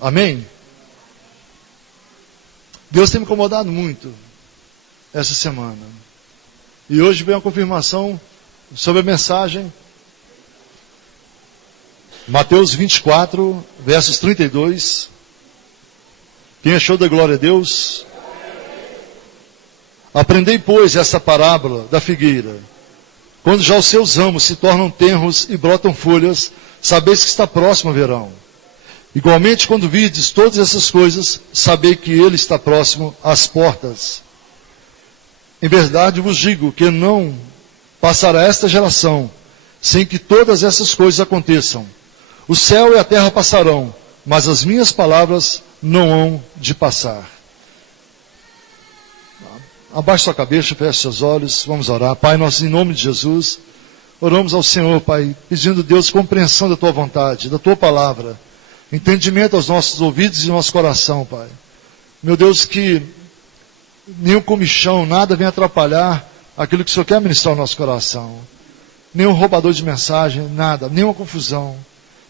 Amém? Deus tem me incomodado muito essa semana. E hoje vem uma confirmação sobre a mensagem. Mateus 24, versos 32. Quem achou da glória a Deus? Aprendei, pois, essa parábola da figueira. Quando já os seus ramos se tornam tenros e brotam folhas, sabeis que está próximo o verão. Igualmente, quando vides todas essas coisas, sabei que ele está próximo às portas. Em verdade vos digo que não passará esta geração sem que todas essas coisas aconteçam. O céu e a terra passarão, mas as minhas palavras não hão de passar. Abaixe sua cabeça, feche seus olhos, vamos orar. Pai, nós em nome de Jesus, oramos ao Senhor, Pai, pedindo, Deus, compreensão da Tua vontade, da Tua palavra, entendimento aos nossos ouvidos e nosso coração, Pai. Meu Deus, que nenhum comichão, nada venha atrapalhar aquilo que o Senhor quer ministrar ao nosso coração. Nenhum roubador de mensagem, nada, nenhuma confusão.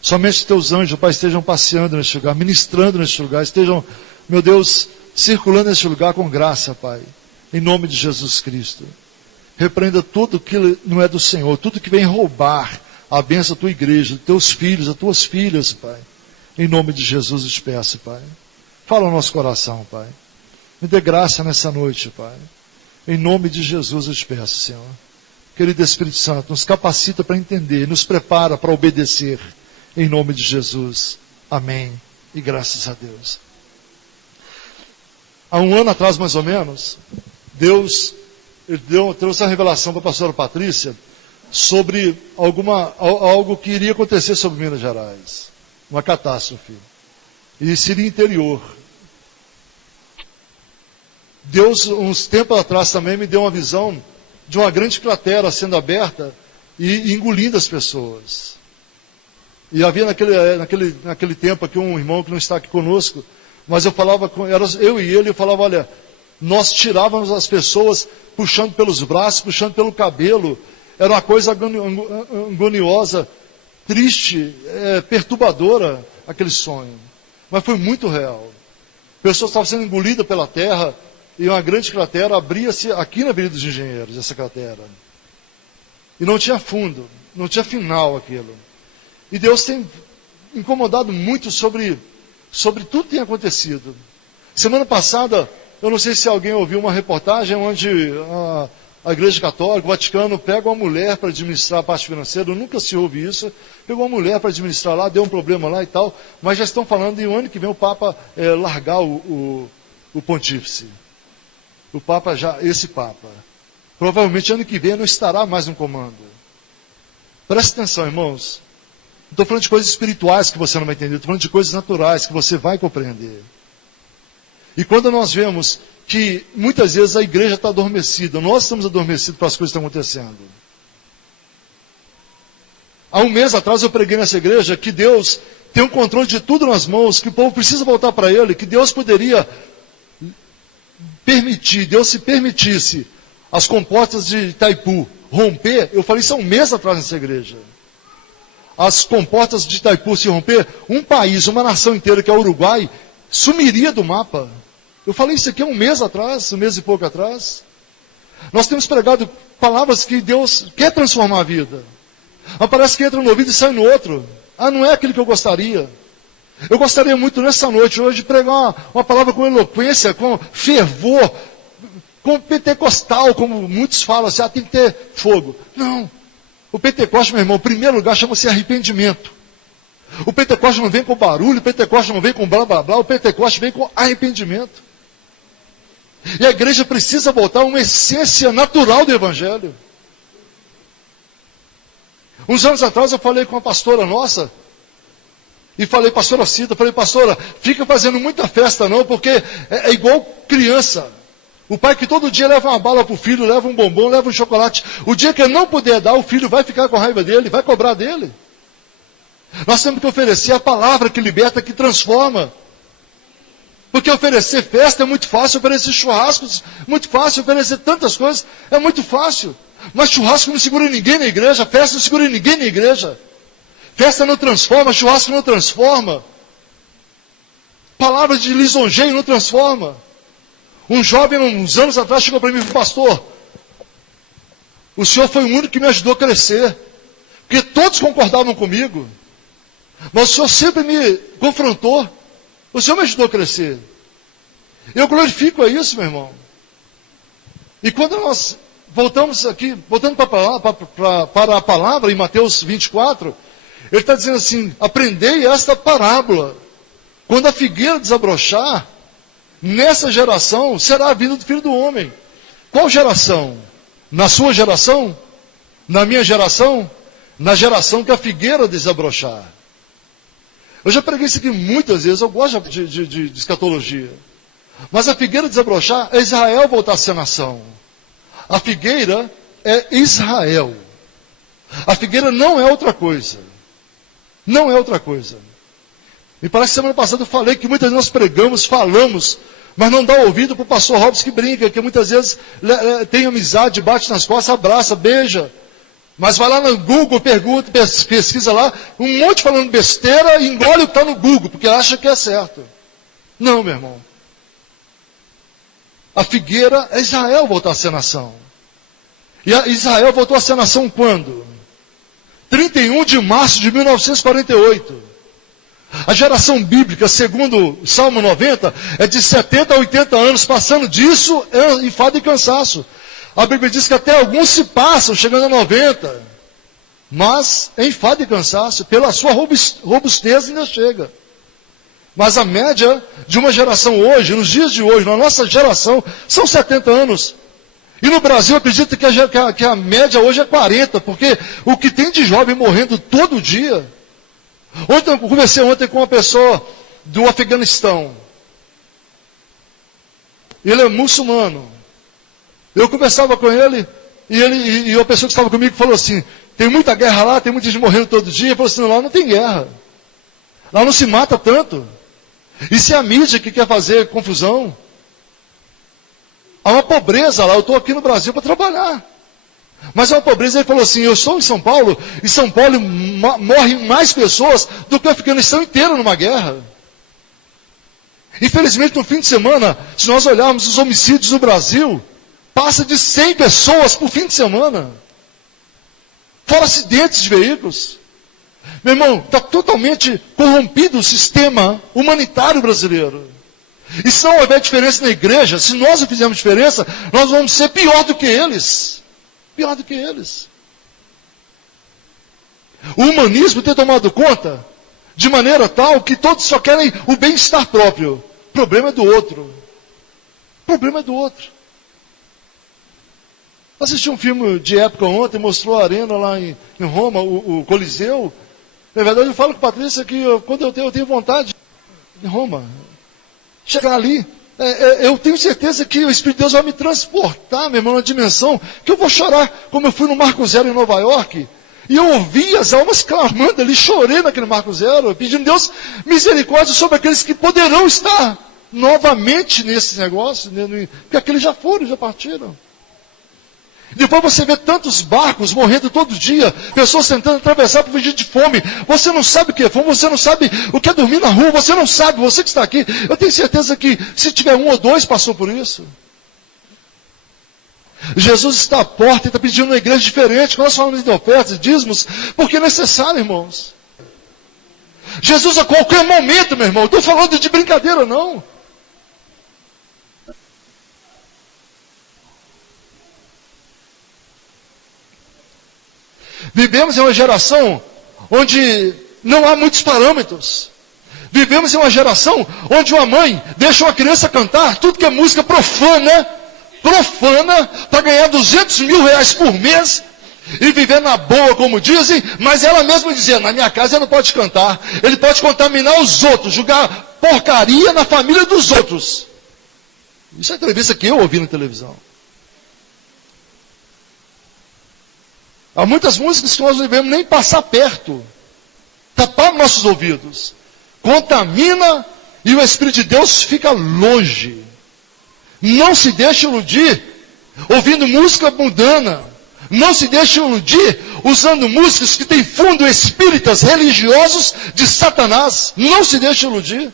Somente Teus anjos, Pai, estejam passeando neste lugar, ministrando neste lugar, estejam, meu Deus, circulando neste lugar com graça, Pai. Em nome de Jesus Cristo. Repreenda tudo que não é do Senhor, tudo que vem roubar a bênção da Tua igreja, dos Teus filhos, das Tuas filhas, Pai. Em nome de Jesus eu te peço, Pai. Fala ao nosso coração, Pai. Me dê graça nessa noite, Pai. Em nome de Jesus eu te peço, Senhor. Querido Espírito Santo, nos capacita para entender, nos prepara para obedecer. Em nome de Jesus. Amém. E graças a Deus. Há um ano atrás, mais ou menos, Deus trouxe a revelação para a pastora Patrícia sobre algo que iria acontecer sobre Minas Gerais. Uma catástrofe. E seria interior. Deus, uns tempos atrás também, me deu uma visão de uma grande cratera sendo aberta e engolindo as pessoas. E havia naquele tempo aqui um irmão que não está aqui conosco, mas eu falava com eu e ele, eu falava, olha, nós tirávamos as pessoas puxando pelos braços, puxando pelo cabelo. Era uma coisa agoniosa, triste, perturbadora, aquele sonho. Mas foi muito real. Pessoas estavam sendo engolidas pela terra e uma grande cratera abria-se aqui na Avenida dos Engenheiros, essa cratera. E não tinha fundo, não tinha final aquilo. E Deus tem incomodado muito sobre tudo que tem acontecido. Semana passada, eu não sei se alguém ouviu uma reportagem onde a Igreja Católica, o Vaticano, pega uma mulher para administrar a parte financeira. Eu nunca se ouve isso. Pegou uma mulher para administrar lá, deu um problema lá e tal. Mas já estão falando em um ano que vem o Papa largar o pontífice. O Papa esse Papa. Provavelmente ano que vem não estará mais no comando. Preste atenção, irmãos. Não estou falando de coisas espirituais que você não vai entender. Estou falando de coisas naturais que você vai compreender. E quando nós vemos que muitas vezes a igreja está adormecida, nós estamos adormecidos para as coisas que estão acontecendo. Há um mês atrás eu preguei nessa igreja que Deus tem um controle de tudo nas mãos, que o povo precisa voltar para Ele, que Deus poderia permitir, Deus se permitisse as comportas de Itaipu romper. Eu falei isso há um mês atrás nessa igreja. As comportas de Itaipu se romper, um país, uma nação inteira, que é o Uruguai, sumiria do mapa. Eu falei isso aqui há um mês atrás, um mês e pouco atrás. Nós temos pregado palavras que Deus quer transformar a vida. Mas parece que entra no ouvido e sai no outro. Não é aquilo que eu gostaria. Eu gostaria muito nessa noite, hoje, de pregar uma palavra com eloquência, com fervor, com pentecostal, como muitos falam assim, tem que ter fogo. Não. O Pentecoste, meu irmão, em primeiro lugar, chama-se arrependimento. O Pentecoste não vem com barulho, o Pentecoste não vem com blá blá blá, o Pentecoste vem com arrependimento. E a igreja precisa voltar a uma essência natural do Evangelho. Uns anos atrás eu falei com uma pastora nossa, e falei, pastora Cida, falei, pastora, fica fazendo muita festa não, porque é igual criança. O pai que todo dia leva uma bala para o filho, leva um bombom, leva um chocolate. O dia que ele não puder dar, o filho vai ficar com raiva dele, vai cobrar dele. Nós temos que oferecer a palavra que liberta, que transforma. Porque oferecer festa é muito fácil, oferecer churrascos muito fácil, oferecer tantas coisas é muito fácil. Mas churrasco não segura ninguém na igreja, festa não segura ninguém na igreja. Festa não transforma, churrasco não transforma. Palavras de lisonjeio não transforma. Um jovem, uns anos atrás, chegou para mim e falou: pastor, o senhor foi o único que me ajudou a crescer. Porque todos concordavam comigo. Mas o senhor sempre me confrontou. O senhor me ajudou a crescer. Eu glorifico a isso, meu irmão. E quando nós voltamos aqui, voltando para a palavra, em Mateus 24, ele está dizendo assim: aprendei esta parábola. Quando a figueira desabrochar, nessa geração será a vinda do Filho do Homem. Qual geração? Na sua geração? Na minha geração? Na geração que a figueira desabrochar. Eu já preguei isso aqui muitas vezes, eu gosto de escatologia. Mas a figueira desabrochar é Israel voltar a ser nação. A figueira é Israel. A figueira não é outra coisa. Não é outra coisa. Me parece que semana passada eu falei que muitas vezes nós pregamos, falamos, mas não dá ouvido para o pastor Robson que brinca, que muitas vezes tem amizade, bate nas costas, abraça, beija. Mas vai lá no Google, pergunta, pesquisa lá, um monte falando besteira e engole o que está no Google, porque acha que é certo. Não, meu irmão. A figueira é Israel voltar a ser nação. E Israel voltou a ser nação quando? 31 de março de 1948. A geração bíblica, segundo o Salmo 90, é de 70 a 80 anos, passando disso é enfado e cansaço. A Bíblia diz que até alguns se passam, chegando a 90. Mas é enfado e cansaço, pela sua robustez ainda chega. Mas a média de uma geração hoje, nos dias de hoje, na nossa geração, são 70 anos. E no Brasil, eu acredito que a média hoje é 40, porque o que tem de jovem morrendo todo dia. Eu conversei ontem com uma pessoa do Afeganistão. Ele é muçulmano. Eu conversava com ele, e a pessoa que estava comigo falou assim: tem muita guerra lá, tem muita gente morrendo todo dia. Ele falou assim: lá não tem guerra. Lá não se mata tanto. E se é a mídia que quer fazer confusão? Há uma pobreza lá, eu estou aqui no Brasil para trabalhar. Mas é uma pobreza, ele falou assim: eu estou em São Paulo, e São Paulo morrem mais pessoas do que o Afeganistão inteiro numa guerra. Infelizmente, no fim de semana, se nós olharmos os homicídios no Brasil, passa de 100 pessoas por fim de semana. Fora acidentes de veículos. Meu irmão, está totalmente corrompido o sistema humanitário brasileiro. E se não houver diferença na igreja, se nós não fizermos diferença, nós vamos ser pior do que eles. Pior do que eles. O humanismo tem tomado conta de maneira tal que todos só querem o bem-estar próprio. O problema é do outro. O problema é do outro. Assisti um filme de época ontem, mostrou a arena lá em Roma, o Coliseu. Na verdade, eu falo com a Patrícia que quando eu tenho vontade, em Roma, chegar ali, eu tenho certeza que o Espírito de Deus vai me transportar, meu irmão, numa dimensão que eu vou chorar, como eu fui no Marco Zero em Nova York, e eu ouvi as almas clamando ali, chorei naquele Marco Zero, pedindo a Deus misericórdia sobre aqueles que poderão estar novamente nesse negócio, porque aqueles já foram, já partiram. Depois você vê tantos barcos morrendo todo dia, pessoas tentando atravessar por fugir de fome. Você não sabe o que é fome, você não sabe o que é dormir na rua, você não sabe, você que está aqui. Eu tenho certeza que se tiver um ou dois passou por isso. Jesus está à porta e está pedindo uma igreja diferente. Quando nós falamos de ofertas e dízimos, porque é necessário, irmãos. Jesus a qualquer momento, meu irmão, eu estou falando de brincadeira não. Vivemos em uma geração onde não há muitos parâmetros. Vivemos em uma geração onde uma mãe deixa uma criança cantar tudo que é música profana, para ganhar 200 mil reais por mês e viver na boa, como dizem, mas ela mesma dizia: na minha casa ele não pode cantar, ele pode contaminar os outros, jogar porcaria na família dos outros. Isso é a entrevista que eu ouvi na televisão. Há muitas músicas que nós não devemos nem passar perto. Tapar nossos ouvidos. Contamina e o Espírito de Deus fica longe. Não se deixe iludir ouvindo música mundana. Não se deixe iludir usando músicas que têm fundo espíritas religiosos de Satanás. Não se deixe iludir.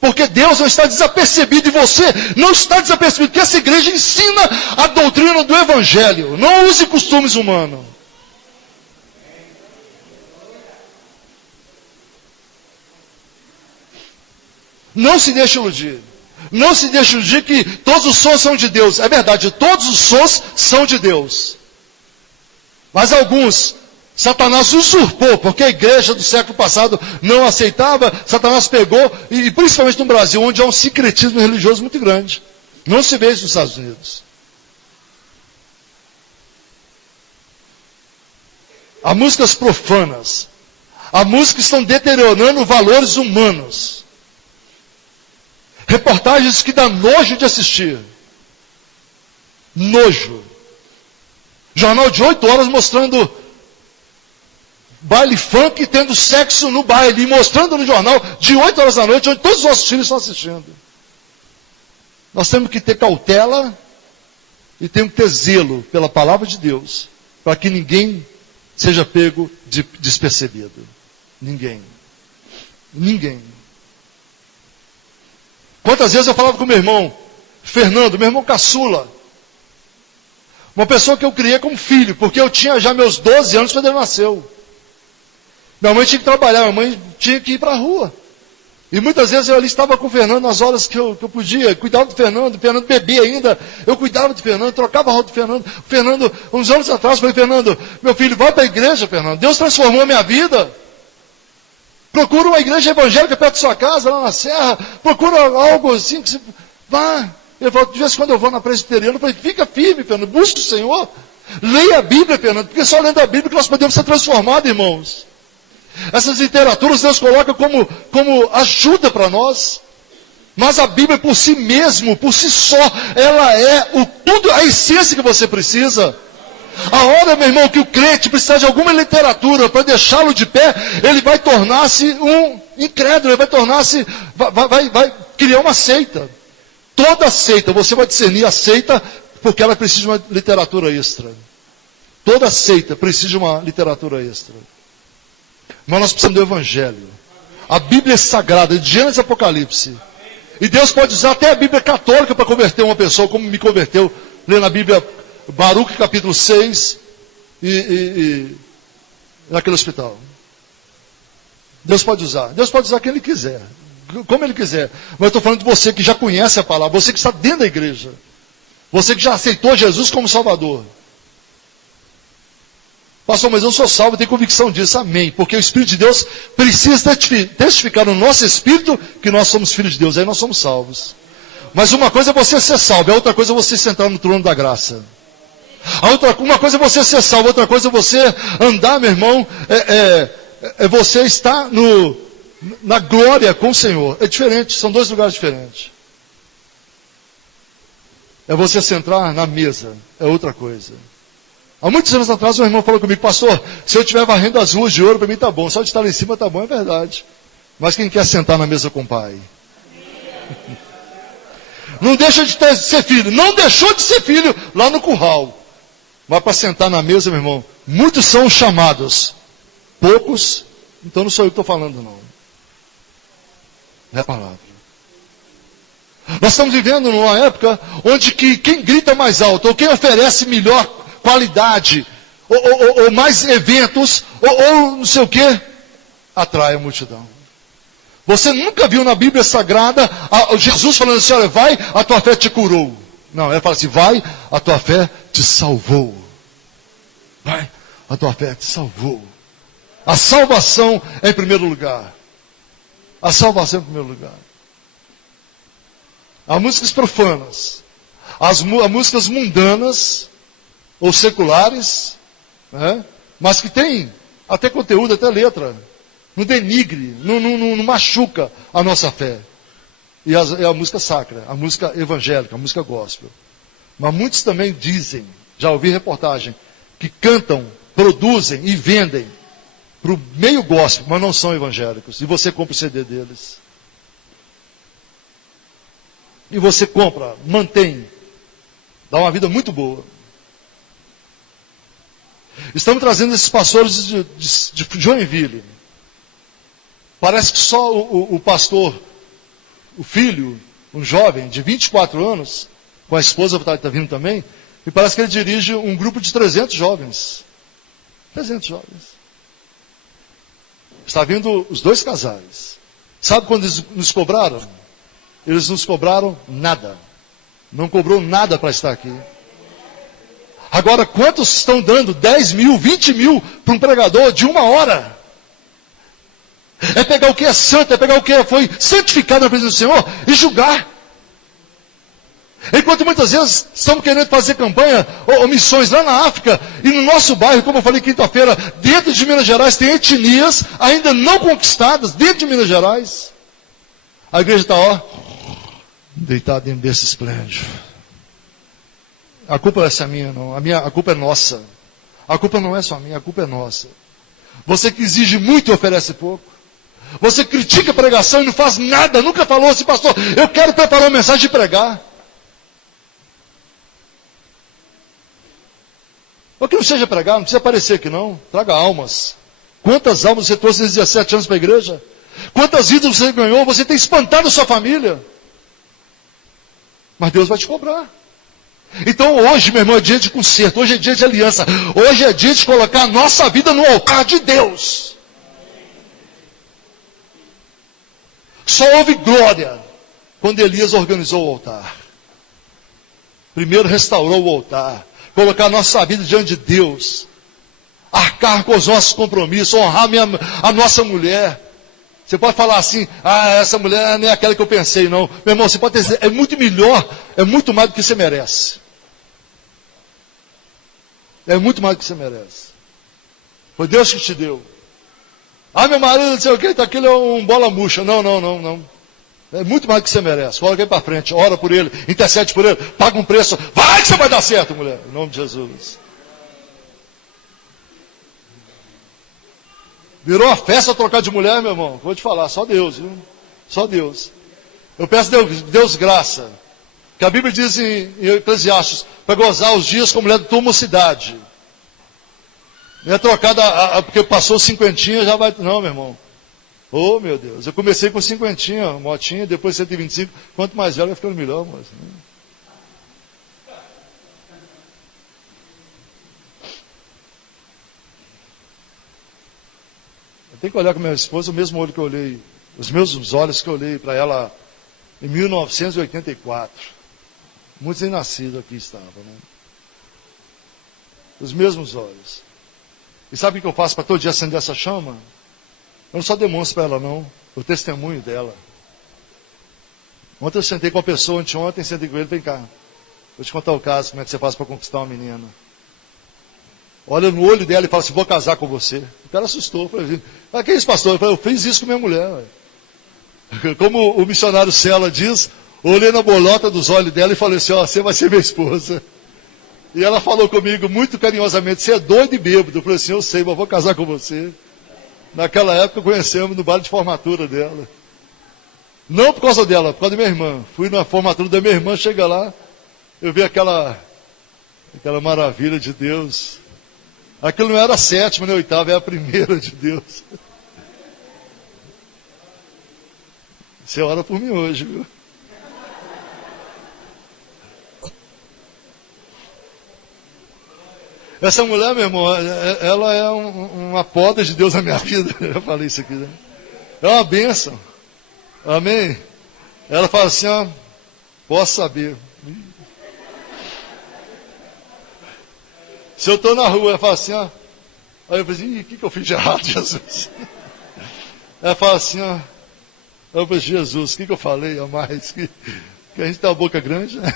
Porque Deus não está desapercebido e você não está desapercebido, porque essa igreja ensina a doutrina do Evangelho. Não use costumes humanos. Não se deixe iludir. Não se deixe iludir que todos os sons são de Deus. É verdade, todos os sons são de Deus. Mas alguns, Satanás usurpou, porque a igreja do século passado não aceitava, Satanás pegou, e principalmente no Brasil, onde há um sincretismo religioso muito grande. Não se vê isso nos Estados Unidos. Há músicas profanas. Há músicas que estão deteriorando valores humanos. Reportagens que dá nojo de assistir. Nojo. Jornal de 8 horas mostrando baile funk tendo sexo no baile. E mostrando no jornal de 8 horas da noite, onde todos os nossos filhos estão assistindo. Nós temos que ter cautela e temos que ter zelo pela palavra de Deus. Para que ninguém seja pego despercebido. Ninguém. Ninguém. Quantas vezes eu falava com meu irmão, Fernando, meu irmão caçula. Uma pessoa que eu criei como filho, porque eu tinha já meus 12 anos quando ele nasceu. Minha mãe tinha que trabalhar, minha mãe tinha que ir para a rua. E muitas vezes eu ali estava com o Fernando nas horas que eu podia, cuidava do Fernando bebia ainda, eu cuidava do Fernando, trocava a roupa do Fernando. Fernando, uns anos atrás, eu falei, Fernando, meu filho, vai para a igreja, Fernando. Deus transformou a minha vida. Procura uma igreja evangélica perto da sua casa, lá na Serra. Procura algo assim que você... Vá. Ele falou, de vez em quando eu vou na presbiteriana, eu falei, fica firme, Fernando, busque o Senhor. Leia a Bíblia, Fernando, porque só lendo a Bíblia que nós podemos ser transformados, irmãos. Essas literaturas Deus coloca como ajuda para nós. Mas a Bíblia por si mesmo, por si só, ela é tudo, a essência que você precisa. A hora, meu irmão, que o crente precisar de alguma literatura para deixá-lo de pé, ele vai tornar-se um incrédulo, ele vai tornar-se, vai criar uma seita. Toda seita, você vai discernir a seita porque ela precisa de uma literatura extra. Toda seita precisa de uma literatura extra. Mas nós precisamos do Evangelho. A Bíblia é sagrada, de Gênesis e Apocalipse. E Deus pode usar até a Bíblia católica para converter uma pessoa, como me converteu, lendo a Bíblia Baruque capítulo 6 e naquele hospital. Deus pode usar quem Ele quiser, como Ele quiser. Mas eu estou falando de você que já conhece a palavra, você que está dentro da igreja, você que já aceitou Jesus como Salvador. Pastor, mas eu sou salvo, tenho convicção disso, amém. Porque o Espírito de Deus precisa testificar no nosso espírito que nós somos filhos de Deus, aí nós somos salvos. Mas uma coisa é você ser salvo, a outra coisa é você sentar no trono da graça. Uma coisa é você ser salvo, outra coisa é você andar, meu irmão, você estar na glória com o Senhor. É diferente, são dois lugares diferentes. É você sentar na mesa, é outra coisa. Há muitos anos atrás, um irmão falou comigo, pastor, se eu estiver varrendo as ruas de ouro, para mim está bom, só de estar lá em cima está bom, é verdade. Mas quem quer sentar na mesa com o Pai? Não deixa de ser filho, não deixou de ser filho lá no curral. Mas para sentar na mesa, meu irmão, muitos são chamados, poucos, então não sou eu que estou falando não. É a palavra. Nós estamos vivendo numa época onde quem grita mais alto, ou quem oferece melhor qualidade, ou mais eventos, ou não sei o que, atrai a multidão. Você nunca viu na Bíblia Sagrada Jesus falando assim, olha, vai, a tua fé te curou. Não, ele fala assim, vai, a tua fé te salvou. Vai, a tua fé te salvou. A salvação é em primeiro lugar. A salvação é em primeiro lugar. Há músicas profanas. Há músicas mundanas, ou seculares, né? Mas que tem até conteúdo, até letra. Não denigre, não machuca a nossa fé. E a música sacra, a música evangélica, a música gospel. Mas muitos também dizem, já ouvi reportagem, que cantam, produzem e vendem para o meio gospel, mas não são evangélicos. E você compra o CD deles. E você compra, mantém, dá uma vida muito boa. Estamos trazendo esses pastores de Joinville. Parece que só o pastor o filho, um jovem de 24 anos, com a esposa que está vindo também, e parece que ele dirige um grupo de 300 jovens. 300 jovens. Está vindo os dois casais. Sabe quando eles nos cobraram? Eles nos cobraram nada. Não cobrou nada para estar aqui. Agora, quantos estão dando 10 mil, 20 mil para um pregador de 1 hora? É pegar o que é santo, é pegar o que foi santificado na presença do Senhor e julgar. Enquanto muitas vezes estamos querendo fazer campanha ou missões lá na África, e no nosso bairro, como eu falei quinta-feira, dentro de Minas Gerais tem etnias ainda não conquistadas, dentro de Minas Gerais. A igreja está, deitada dentro desse esplêndido. A culpa não é minha, não. A culpa é nossa. A culpa não é só minha, a culpa é nossa. Você que exige muito e oferece pouco. Você critica a pregação e não faz nada, nunca falou assim, pastor, eu quero preparar uma mensagem e pregar. Ou que não seja pregar, não precisa aparecer aqui não. Traga almas. Quantas almas você trouxe nesses 17 anos para a igreja? Quantas vidas você ganhou? Você tem espantado a sua família. Mas Deus vai te cobrar. Então hoje, meu irmão, é dia de conserto. Hoje é dia de aliança. Hoje é dia de colocar a nossa vida no altar de Deus. Só houve glória quando Elias organizou o altar. Primeiro restaurou o altar. Colocar a nossa vida diante de Deus. Arcar com os nossos compromissos. Honrar a nossa mulher. Você pode falar assim, essa mulher não é aquela que eu pensei, não. Meu irmão, você pode dizer, é muito melhor, é muito mais do que você merece. É muito mais do que você merece. Foi Deus que te deu. Meu marido, não sei o que, aquele é um bola murcha. Não. É muito mais do que você merece. Coloca aí para frente, ora por ele, intercede por ele, paga um preço. Vai que você vai dar certo, mulher. Em nome de Jesus. Virou uma festa trocar de mulher, meu irmão. Vou te falar, só Deus, viu? Só Deus. Eu peço Deus graça. Que a Bíblia diz em Eclesiastes, para gozar os dias com mulher da tua mocidade. Não é trocada, porque passou 50, já vai... Não, meu irmão. Oh, meu Deus. Eu comecei com 50, motinha, depois 125. Quanto mais velho vai ficando melhor, moço. Eu tenho que olhar com minha esposa o mesmo olho que eu olhei, os mesmos olhos que eu olhei para ela em 1984. Muitos nem nascidos aqui estavam, né? Os mesmos olhos. E sabe o que eu faço para todo dia acender essa chama? Eu não só demonstro para ela, não. Eu testemunho dela. Ontem eu sentei com uma pessoa, anteontem sentei com ele, vem cá. Vou te contar o caso, como é que você faz para conquistar uma menina. Olha no olho dela e fala assim, vou casar com você. O cara assustou. Eu falei, que é isso, pastor? Eu falei, eu fiz isso com minha mulher. Ué. Como o missionário Cela diz, olhei na bolota dos olhos dela e falei assim, você vai ser minha esposa. E ela falou comigo muito carinhosamente, você é doido e bêbado. Eu falei assim, eu sei, mas vou casar com você. Naquela época conhecemos no baile de formatura dela. Não por causa dela, por causa da minha irmã. Fui na formatura da minha irmã, chega lá, eu vi aquela maravilha de Deus. Aquilo não era a 7ª nem a 8ª, era a primeira de Deus. Você ora por mim hoje, viu? Essa mulher, meu irmão, ela é uma poda de Deus na minha vida. Eu falei isso aqui, né? É uma bênção. Amém? Ela fala assim, posso saber. Se eu estou na rua, ela fala assim, aí eu falei assim, o que eu fiz de errado, Jesus? Ela fala assim, eu falei, Jesus, o que eu falei a mais? Que a gente tem uma boca grande, né?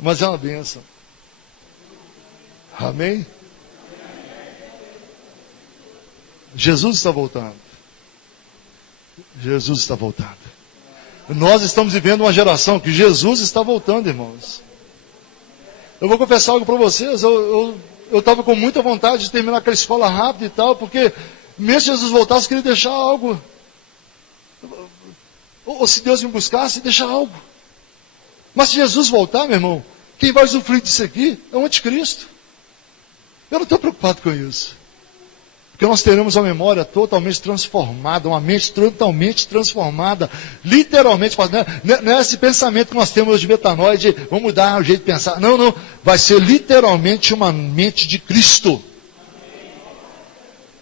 Mas é uma bênção. Amém? Jesus está voltando. Jesus está voltando. Nós estamos vivendo uma geração que Jesus está voltando, irmãos. Eu vou confessar algo para vocês. Eu estava com muita vontade de terminar aquela escola rápido e tal, porque mesmo se Jesus voltasse, eu queria deixar algo. Ou se Deus me buscasse, deixar algo. Mas se Jesus voltar, meu irmão, quem vai usufruir disso aqui é o anticristo. Eu não estou preocupado com isso. Porque nós teremos uma memória totalmente transformada, uma mente totalmente transformada, literalmente. Não é esse pensamento que nós temos hoje de metanoia, de vamos mudar o jeito de pensar. Não, não. Vai ser literalmente uma mente de Cristo.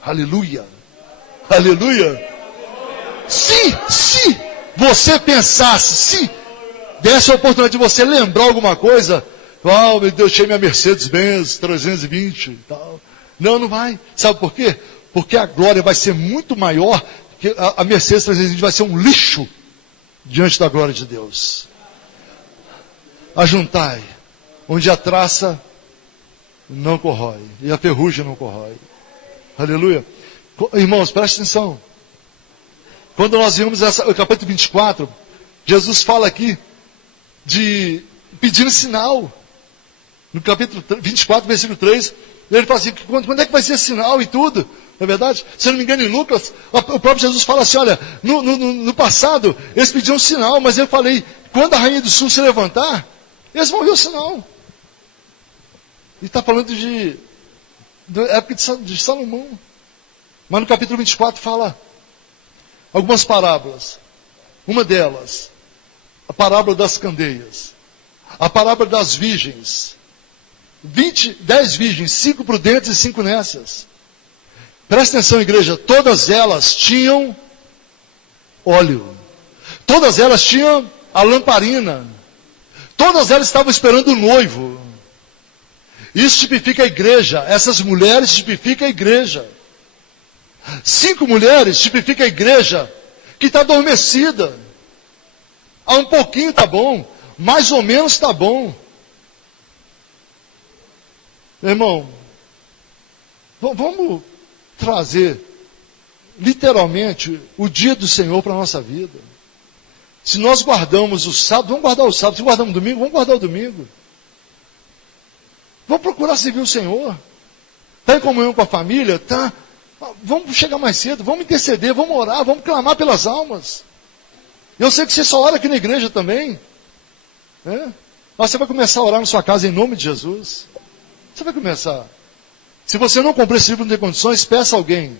Aleluia. Aleluia. Se você pensasse, se desse a oportunidade de você lembrar alguma coisa, meu Deus, achei minha Mercedes-Benz 320 e tal. Não, não vai. Sabe por quê? Porque a glória vai ser muito maior, que a Mercedes 320 vai ser um lixo diante da glória de Deus. Ajuntai, onde a traça não corrói, e a ferrugem não corrói. Aleluia. Irmãos, preste atenção. Quando nós vimos o capítulo 24, Jesus fala aqui de pedindo sinal. No capítulo 24, versículo 3, ele fala assim, quando é que vai ser sinal e tudo? Não é verdade? Se eu não me engano, em Lucas, o próprio Jesus fala assim, olha, no passado, eles pediam sinal, mas eu falei, quando a rainha do sul se levantar, eles vão ver o sinal. E está falando da época de Salomão. Mas no capítulo 24 fala algumas parábolas. Uma delas, a parábola das candeias. A parábola das virgens. 10 virgens, 5 prudentes e 5 nécias. Presta atenção, igreja, todas elas tinham óleo. Todas elas tinham a lamparina. Todas elas estavam esperando o noivo. Isso tipifica a igreja. Essas mulheres tipificam a igreja. 5 mulheres tipifica a igreja que está adormecida. Há um pouquinho está bom, mais ou menos está bom. Meu irmão, vamos trazer literalmente o dia do Senhor para a nossa vida. Se nós guardamos o sábado, vamos guardar o sábado. Se guardamos o domingo, vamos guardar o domingo. Vamos procurar servir o Senhor. Está em comunhão com a família? Tá. Vamos chegar mais cedo, vamos interceder, vamos orar, vamos clamar pelas almas. Eu sei que você só ora aqui na igreja também. Mas você vai começar a orar na sua casa em nome de Jesus. Você vai começar. Se você não comprou esse livro, não tem condições, peça a alguém.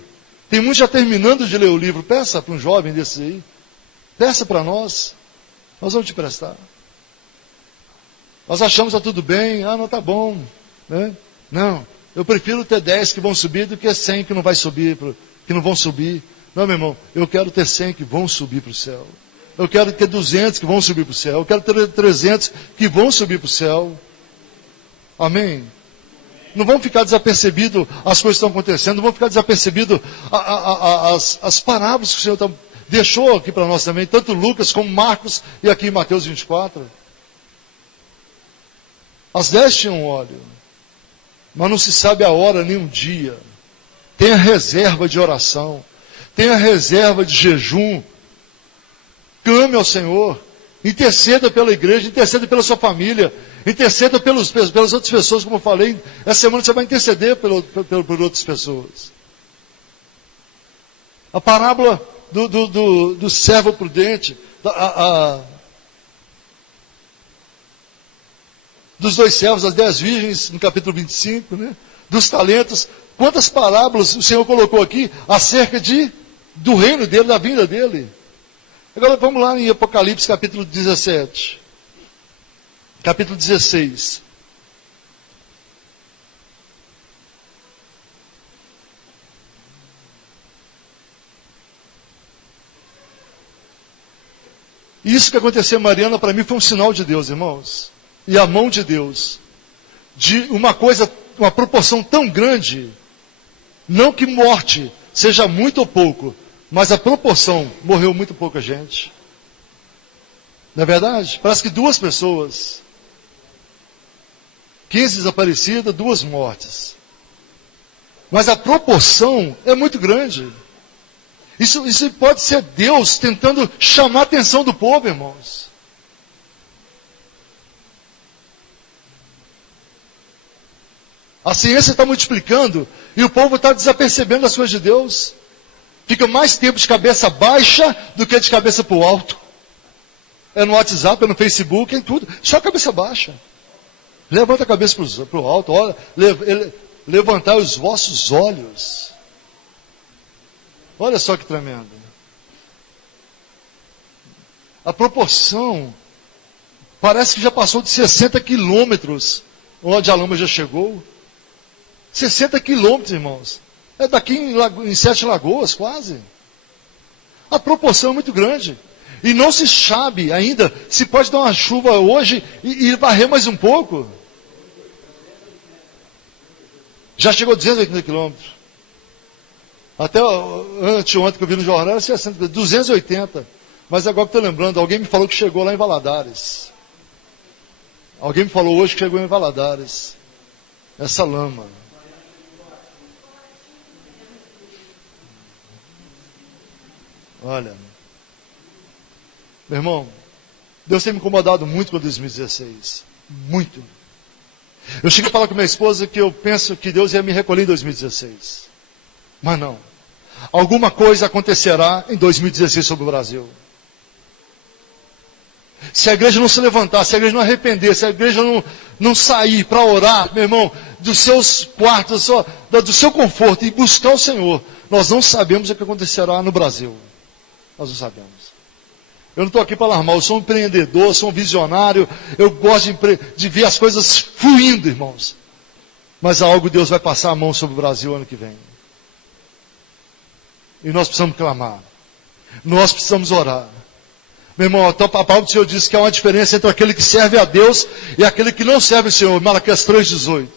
Tem muitos já terminando de ler o livro. Peça para um jovem desses aí. Peça para nós. Nós vamos te prestar. Nós achamos que está tudo bem. Não está bom. Não. Eu prefiro ter 10 que vão subir do que 100 que não vai subir, que não vão subir. Não, meu irmão. Eu quero ter 100 que vão subir para o céu. Eu quero ter 200 que vão subir para o céu. Eu quero ter 300 que vão subir para o céu. Amém? Não vão ficar desapercebidos as coisas que estão acontecendo. Não vão ficar desapercebidos as parábolas que o Senhor deixou aqui para nós também. Tanto Lucas como Marcos e aqui em Mateus 24. As 10 tinham óleo. Mas não se sabe a hora nem um dia. Tenha reserva de oração. Tenha reserva de jejum. Clame ao Senhor. Interceda pela igreja, interceda pela sua família. Interceda pelas outras pessoas, como eu falei. Essa semana você vai interceder por outras pessoas. A parábola do servo prudente. Dos 2 servos, as 10 virgens, no capítulo 25, né? Dos talentos. Quantas parábolas o Senhor colocou aqui acerca do reino dele, da vinda dele. Agora vamos lá em Apocalipse, capítulo 17. Capítulo 16. Isso que aconteceu em Mariana, para mim, foi um sinal de Deus, irmãos. E a mão de Deus. De uma proporção tão grande. Não que morte seja muito ou pouco, mas a proporção, morreu muito pouca gente. Não é verdade? Parece que 2 pessoas. 15 desaparecidas, 2 mortes. Mas a proporção é muito grande. Isso pode ser Deus tentando chamar a atenção do povo, irmãos. A ciência está multiplicando e o povo está desapercebendo as coisas de Deus. Fica mais tempo de cabeça baixa do que de cabeça para o alto. É no WhatsApp, é no Facebook, é em tudo. Só cabeça baixa. Levanta a cabeça para o alto. Olha, levantai os vossos olhos. Olha só que tremendo. A proporção parece que já passou de 60 quilômetros, onde a lama já chegou. 60 quilômetros, irmãos. É daqui em 7 Lagoas, quase. A proporção é muito grande. E não se sabe ainda se pode dar uma chuva hoje e varrer mais um pouco. Já chegou a 280 quilômetros. Até anteontem que eu vi no jornal, era 60, 280. Mas agora que estou lembrando, alguém me falou que chegou lá em Valadares. Alguém me falou hoje que chegou em Valadares. Essa lama. Olha, meu irmão, Deus tem me incomodado muito com 2016. Muito. Eu cheguei a falar com minha esposa que eu penso que Deus ia me recolher em 2016. Mas não. Alguma coisa acontecerá em 2016 sobre o Brasil. Se a igreja não se levantar, se a igreja não arrepender, se a igreja não sair para orar, meu irmão, dos seus quartos, do seu conforto e buscar o Senhor, nós não sabemos o que acontecerá no Brasil. Nós não sabemos. Eu não estou aqui para alarmar, eu sou um empreendedor, sou um visionário, eu gosto de ver as coisas fluindo, irmãos. Mas algo Deus vai passar a mão sobre o Brasil ano que vem. E nós precisamos clamar. Nós precisamos orar. Meu irmão, a palavra do Senhor diz que há uma diferença entre aquele que serve a Deus e aquele que não serve o Senhor. Malaquias 3,18.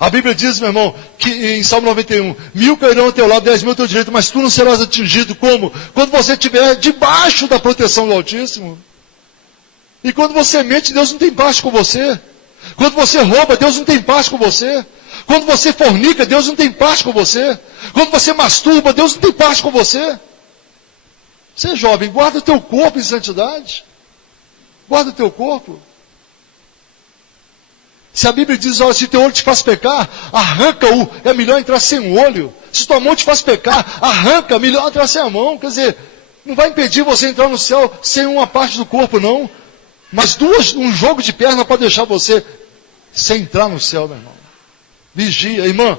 A Bíblia diz, meu irmão, que em Salmo 91, 1000 cairão ao teu lado, 10.000 ao teu direito, mas tu não serás atingido. Como? Quando você estiver debaixo da proteção do Altíssimo. E quando você mente, Deus não tem paz com você. Quando você rouba, Deus não tem paz com você. Quando você fornica, Deus não tem paz com você. Quando você masturba, Deus não tem paz com você. Você é jovem, guarda o teu corpo em santidade. Guarda o teu corpo. Se a Bíblia diz, olha, se teu olho te faz pecar, arranca-o, é melhor entrar sem o olho. Se tua mão te faz pecar, arranca, melhor entrar sem a mão. Quer dizer, não vai impedir você entrar no céu sem uma parte do corpo, não. Mas um jogo de perna pode deixar você sem entrar no céu, meu irmão. Vigia, irmã,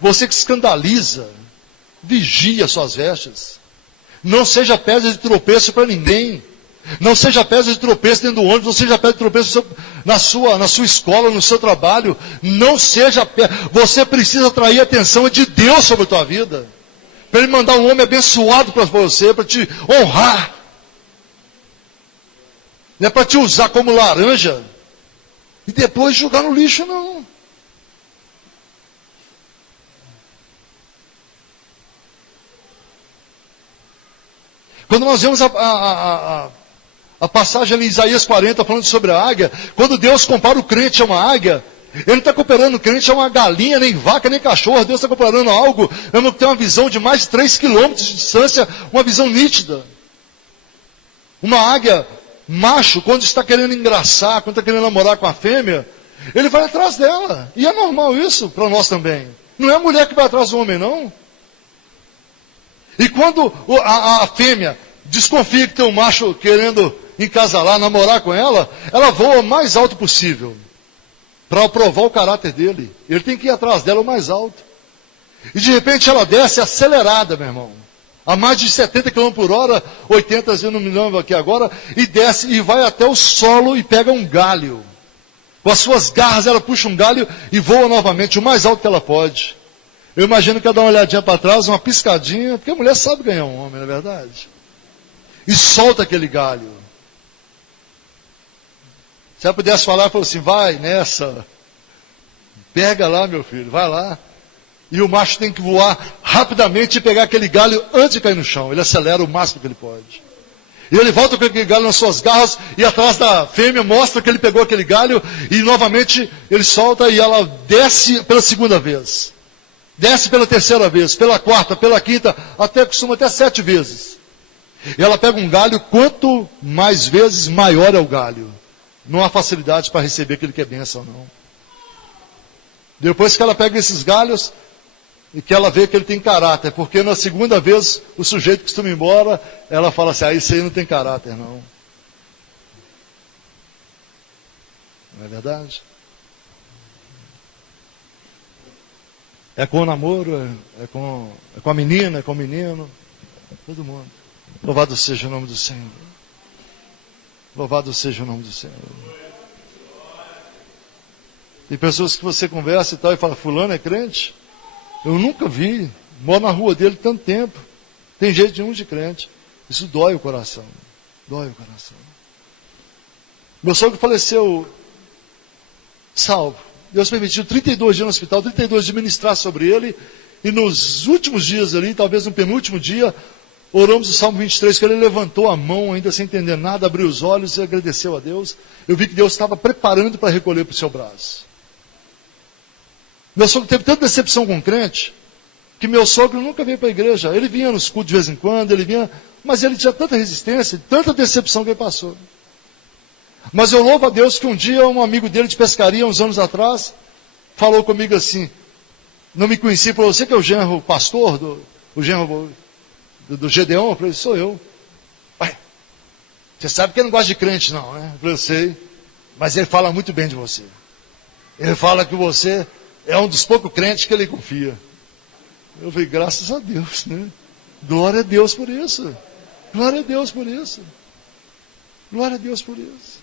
você que escandaliza, vigia suas vestes. Não seja pedra de tropeço para ninguém. Não seja pedra de tropeço dentro do ônibus, não seja pedra de tropeço na sua escola, no seu trabalho. Não seja pedra. Você precisa atrair a atenção de Deus sobre a tua vida. Para Ele mandar um homem abençoado para você, para te honrar. Não é para te usar como laranja e depois jogar no lixo, não. Quando nós vemos a passagem ali em Isaías 40 falando sobre a águia, quando Deus compara o crente a uma águia, Ele não está comparando o crente a uma galinha, nem vaca, nem cachorro. Deus está comparando algo, que tem uma visão de mais de 3 quilômetros de distância, uma visão nítida. Uma águia, macho, quando está querendo engraçar, quando está querendo namorar com a fêmea, ele vai atrás dela. E é normal isso para nós também. Não é a mulher que vai atrás do homem, não. E quando a fêmea desconfia que tem um macho querendo encasalar, namorar com ela, ela voa o mais alto possível. Para provar o caráter dele. Ele tem que ir atrás dela o mais alto. E de repente ela desce acelerada, meu irmão. A mais de 70 km por hora, 80, eu não me lembro aqui agora, e desce e vai até o solo e pega um galho. Com as suas garras ela puxa um galho e voa novamente, o mais alto que ela pode. Eu imagino que ela dá uma olhadinha para trás, uma piscadinha, porque a mulher sabe ganhar um homem, não é verdade? E solta aquele galho. Se ela pudesse falar, ela falou assim, vai nessa, pega lá meu filho, vai lá. E o macho tem que voar rapidamente e pegar aquele galho antes de cair no chão. Ele acelera o máximo que ele pode. E ele volta com aquele galho nas suas garras e atrás da fêmea mostra que ele pegou aquele galho e novamente ele solta e ela desce pela segunda vez. Desce pela terceira vez, pela quarta, pela quinta, costuma até 7 vezes. E ela pega um galho, quanto mais vezes, maior é o galho. Não há facilidade para receber aquilo que é bênção, não. Depois que ela pega esses galhos, e que ela vê que ele tem caráter, porque na segunda vez, o sujeito costuma ir embora, ela fala assim, isso aí não tem caráter, não. Não é verdade? É com o namoro, é com a menina, é com o menino. Todo mundo. Louvado seja o nome do Senhor. Louvado seja o nome do Senhor. Tem pessoas que você conversa e tal e fala, fulano é crente? Eu nunca vi. Moro na rua dele tanto tempo. Tem jeito de um de crente. Isso dói o coração. Dói o coração. Meu sogro faleceu salvo. Deus permitiu 32 dias no hospital, 32 dias ministrar sobre ele. E nos últimos dias ali, talvez no penúltimo dia, oramos o Salmo 23, que ele levantou a mão, ainda sem entender nada, abriu os olhos e agradeceu a Deus. Eu vi que Deus estava preparando para recolher para o seu braço. Meu sogro teve tanta decepção com o crente, que meu sogro nunca veio para a igreja. Ele vinha nos cultos de vez em quando, ele vinha, mas ele tinha tanta resistência, tanta decepção que ele passou. Mas eu louvo a Deus que um dia um amigo dele de pescaria, uns anos atrás, falou comigo assim, não me conhecia, falou, você que é o genro pastor, o genro do Gedeon? Eu falei, sou eu. Pai, você sabe que ele não gosta de crente não, né? Eu falei, eu sei, mas ele fala muito bem de você. Ele fala que você é um dos poucos crentes que ele confia. Eu falei, graças a Deus, né? Glória a Deus por isso. Glória a Deus por isso. Glória a Deus por isso.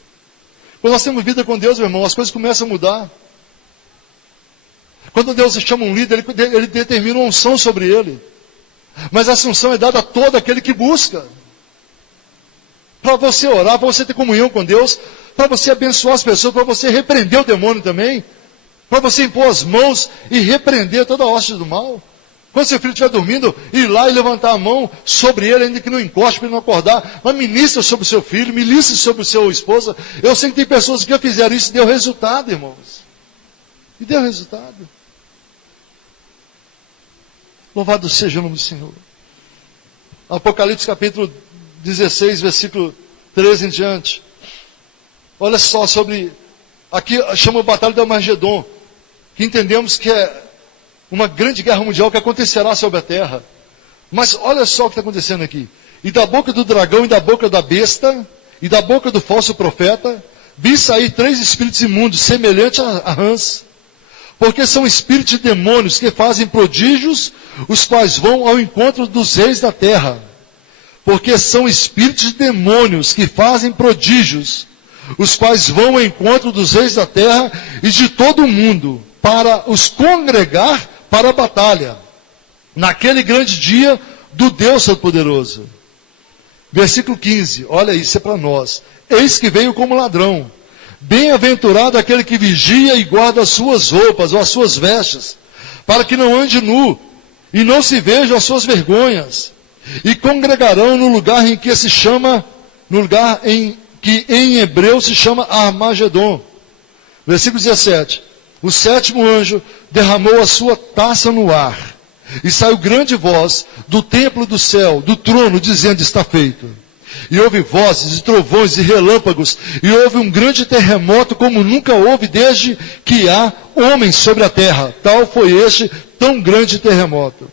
Quando nós temos vida com Deus, meu irmão, as coisas começam a mudar. Quando Deus chama um líder, ele determina uma unção sobre ele. Mas essa unção é dada a todo aquele que busca. Para você orar, para você ter comunhão com Deus, para você abençoar as pessoas, para você repreender o demônio também, para você impor as mãos e repreender toda a hoste do mal. Quando seu filho estiver dormindo, ir lá e levantar a mão sobre ele, ainda que não encoste para ele não acordar, mas ministra sobre o seu filho, ministra sobre o seu esposa. Eu sei que tem pessoas que já fizeram isso e deu resultado, irmãos. E deu resultado. Louvado seja o nome do Senhor. Apocalipse capítulo 16, versículo 13 em diante. Olha só sobre, aqui chama a Batalha do Armagedon, que entendemos que é uma grande guerra mundial que acontecerá sobre a terra. Mas olha só o que está acontecendo aqui. E da boca do dragão, e da boca da besta, e da boca do falso profeta, vi sair 3 espíritos imundos, semelhantes a rãs. Porque são espíritos de demônios que fazem prodígios, os quais vão ao encontro dos reis da terra. Porque são espíritos de demônios que fazem prodígios, os quais vão ao encontro dos reis da terra e de todo o mundo, para os congregar para a batalha, naquele grande dia do Deus Todo-Poderoso. Versículo 15, olha isso, é para nós. Eis que veio como ladrão. Bem-aventurado aquele que vigia e guarda as suas roupas ou as suas vestes, para que não ande nu, e não se vejam as suas vergonhas. E congregarão no lugar em que se chama, no lugar em que em hebreu se chama Armagedon. Versículo 17. O 7º anjo derramou a sua taça no ar, e saiu grande voz do templo do céu, do trono, dizendo, está feito. E houve vozes, e trovões, e relâmpagos, e houve um grande terremoto, como nunca houve desde que há homens sobre a terra. Tal foi este tão grande terremoto.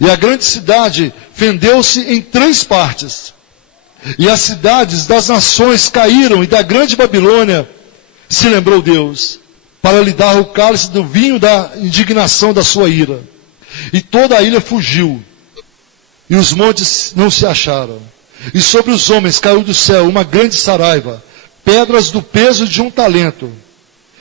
E a grande cidade fendeu-se em 3 partes. E as cidades das nações caíram, e da grande Babilônia se lembrou Deus, para lhe dar o cálice do vinho da indignação da sua ira. E toda a ilha fugiu, e os montes não se acharam. E sobre os homens caiu do céu uma grande saraiva, pedras do peso de 1 talento.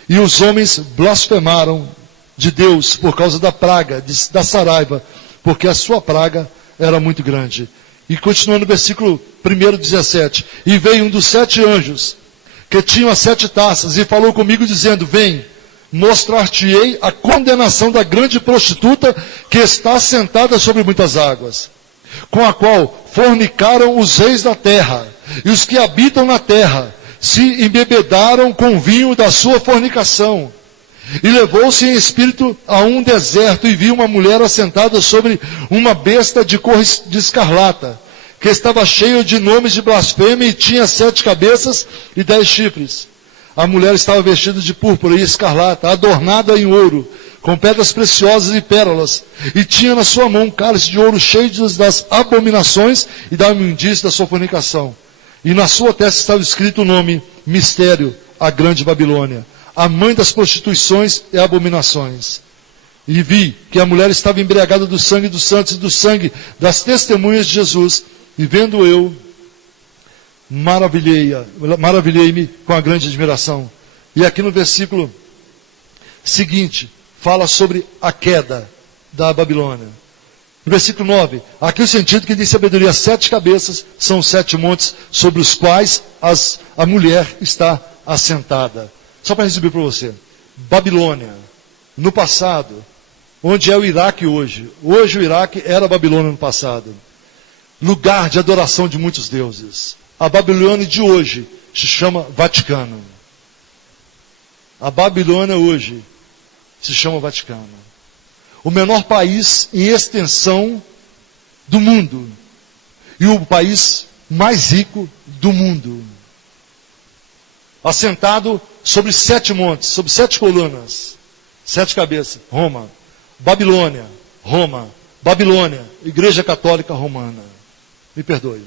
E os homens blasfemaram de Deus por causa da praga, da saraiva, porque a sua praga era muito grande. E continuando no versículo 1, 17. E veio um dos 7 anjos, que tinham as 7 taças, e falou comigo dizendo, vem, mostrar-te-ei a condenação da grande prostituta que está sentada sobre muitas águas, com a qual fornicaram os reis da terra, e os que habitam na terra se embebedaram com o vinho da sua fornicação. E levou-se em espírito a um deserto, e viu uma mulher assentada sobre uma besta de cor de escarlata, que estava cheia de nomes de blasfêmia, e tinha 7 cabeças e 10 chifres. A mulher estava vestida de púrpura e escarlata, adornada em ouro, com pedras preciosas e pérolas, e tinha na sua mão um cálice de ouro cheio das abominações e da imundície da sua fornicação. E na sua testa estava escrito o nome, Mistério, a grande Babilônia, a mãe das prostituições e abominações. E vi que a mulher estava embriagada do sangue dos santos e do sangue das testemunhas de Jesus. E vendo eu, maravilhei-me com a grande admiração. E aqui no versículo seguinte, fala sobre a queda da Babilônia. No versículo 9, aqui o sentido que diz sabedoria, 7 cabeças são 7 montes sobre os quais a mulher está assentada. Só para resumir para você. Babilônia, no passado, onde é o Iraque hoje. Hoje o Iraque era a Babilônia no passado. Lugar de adoração de muitos deuses. A Babilônia de hoje se chama Vaticano. A Babilônia hoje se chama Vaticano. O menor país em extensão do mundo. E o país mais rico do mundo. Assentado sobre 7 montes, sobre 7 colunas. 7 cabeças. Roma. Babilônia. Roma. Babilônia. Igreja Católica Romana. Me perdoe.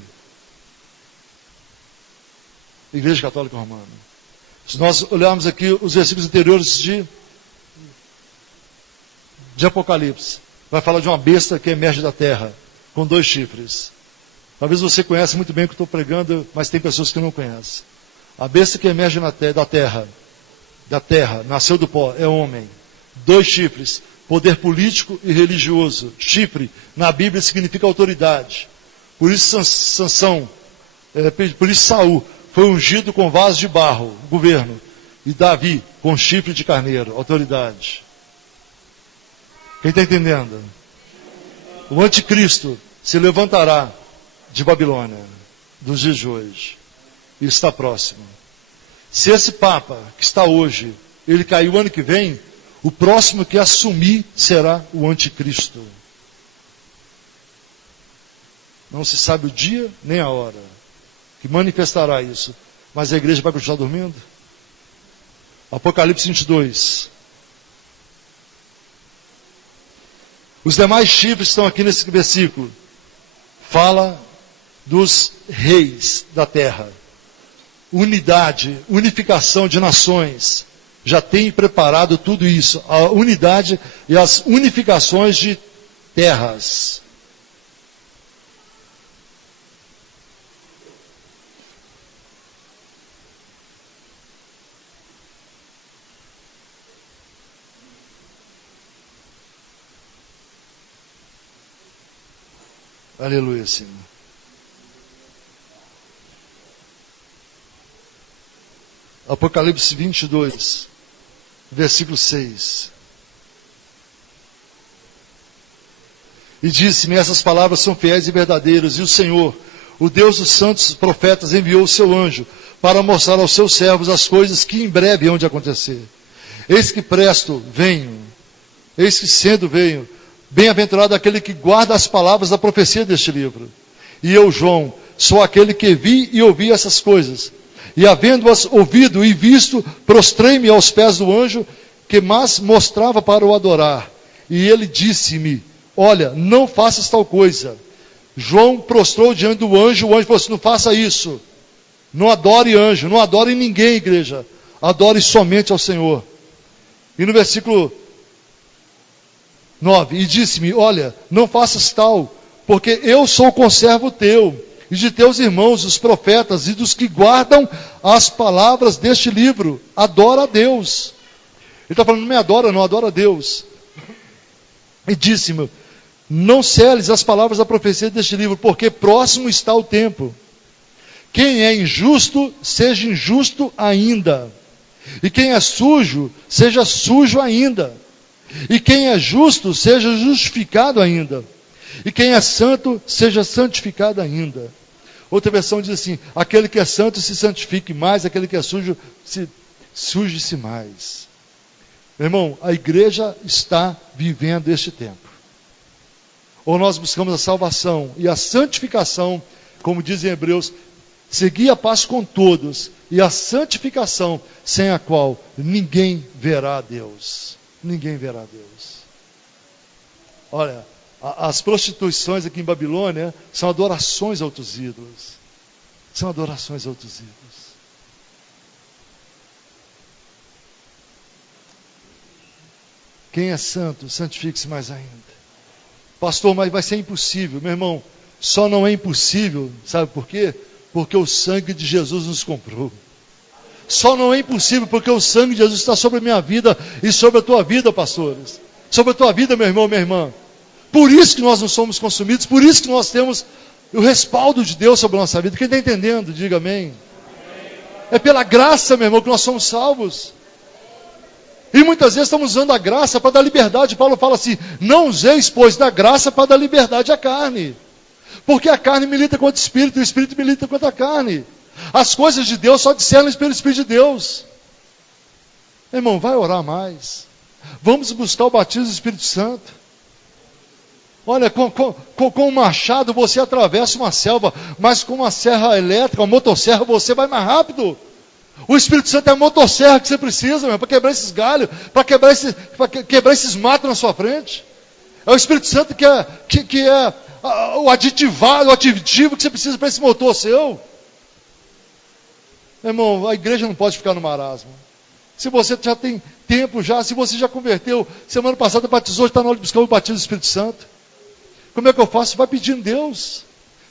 Igreja Católica Romana. Se nós olharmos aqui os versículos anteriores de Apocalipse, vai falar de uma besta que emerge da terra, com 2 chifres. Talvez você conheça muito bem o que eu estou pregando, mas tem pessoas que não conhecem. A besta que emerge da terra, nasceu do pó, é homem. 2 chifres, poder político e religioso. Chifre, na Bíblia, significa autoridade. Por isso Saul foi ungido com vaso de barro, governo. E Davi com chifre de carneiro, autoridade. Quem está entendendo? O anticristo se levantará de Babilônia, dos dias de hoje. E está próximo. Se esse Papa, que está hoje, ele cair o ano que vem, o próximo que assumir será o anticristo. Não se sabe o dia nem a hora que manifestará isso. Mas a igreja vai continuar dormindo? Apocalipse 22. Os demais chifres estão aqui nesse versículo. Fala dos reis da terra. Unidade, unificação de nações. Já tem preparado tudo isso. A unidade e as unificações de terras. Aleluia, Senhor. Apocalipse 22, versículo 6. E disse-me, essas palavras são fiéis e verdadeiras, e o Senhor, o Deus dos santos profetas, enviou o seu anjo para mostrar aos seus servos as coisas que em breve hão de acontecer. Eis que presto venho, eis que cedo venho. Bem-aventurado aquele que guarda as palavras da profecia deste livro. E eu, João, sou aquele que vi e ouvi essas coisas. E havendo-as ouvido e visto, prostrei-me aos pés do anjo que mais mostrava para o adorar. E ele disse-me, olha, não faças tal coisa. João prostrou diante do anjo, o anjo falou assim, não faça isso. Não adore anjo, não adore ninguém, igreja. Adore somente ao Senhor. E no versículo 9, e disse-me, olha, não faças tal, porque eu sou conservo teu, e de teus irmãos, os profetas, e dos que guardam as palavras deste livro. Adora a Deus. Ele está falando, não me adora, não, adora a Deus. E disse-me, não seles as palavras da profecia deste livro, porque próximo está o tempo. Quem é injusto, seja injusto ainda. E quem é sujo, seja sujo ainda. E quem é justo, seja justificado ainda. E quem é santo, seja santificado ainda. Outra versão diz assim, aquele que é santo se santifique mais, aquele que é sujo, suje-se mais. Meu irmão, a igreja está vivendo este tempo. Ou nós buscamos a salvação e a santificação, como dizem Hebreus, seguir a paz com todos, e a santificação, sem a qual ninguém verá a Deus. Ninguém verá a Deus. Olha, as prostituições aqui em Babilônia são adorações a outros ídolos. São adorações a outros ídolos. Quem é santo, santifique-se mais ainda. Pastor, mas vai ser impossível. Meu irmão, só não é impossível, sabe por quê? Porque o sangue de Jesus nos comprou. Só não é impossível porque o sangue de Jesus está sobre a minha vida e sobre a tua vida, pastores. Sobre a tua vida, meu irmão, minha irmã. Por isso que nós não somos consumidos, por isso que nós temos o respaldo de Deus sobre a nossa vida. Quem está entendendo, diga amém. É pela graça, meu irmão, que nós somos salvos. E muitas vezes estamos usando a graça para dar liberdade. Paulo fala assim, não useis, pois, da graça para dar liberdade à carne. Porque a carne milita contra o Espírito, e o Espírito milita contra a carne. As coisas de Deus só discernem pelo Espírito de Deus. Irmão, vai orar mais. Vamos buscar o batismo do Espírito Santo. Olha, com um machado você atravessa uma selva, mas com uma serra elétrica, uma motosserra, você vai mais rápido. O Espírito Santo é a motosserra que você precisa, para quebrar esses galhos, para quebrar esses matos na sua frente. É o Espírito Santo que é o aditivo que você precisa para esse motor seu. Irmão, a igreja não pode ficar no marasmo. Se você já tem tempo se você já converteu, semana passada batizou, está na hora de buscar o batismo do Espírito Santo. Como é que eu faço? Vai pedindo Deus.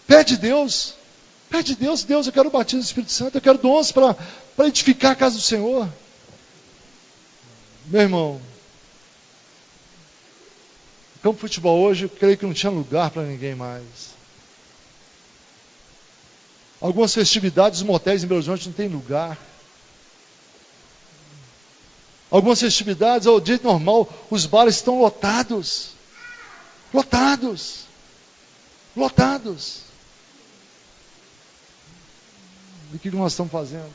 Pede Deus. Pede Deus, eu quero o batismo do Espírito Santo, eu quero dons para edificar a casa do Senhor. Meu irmão, o campo de futebol hoje, eu creio que não tinha lugar para ninguém mais. Algumas festividades, os motéis em Belo Horizonte não tem lugar. Algumas festividades, ao dia normal, os bares estão lotados. Lotados. E o que nós estamos fazendo?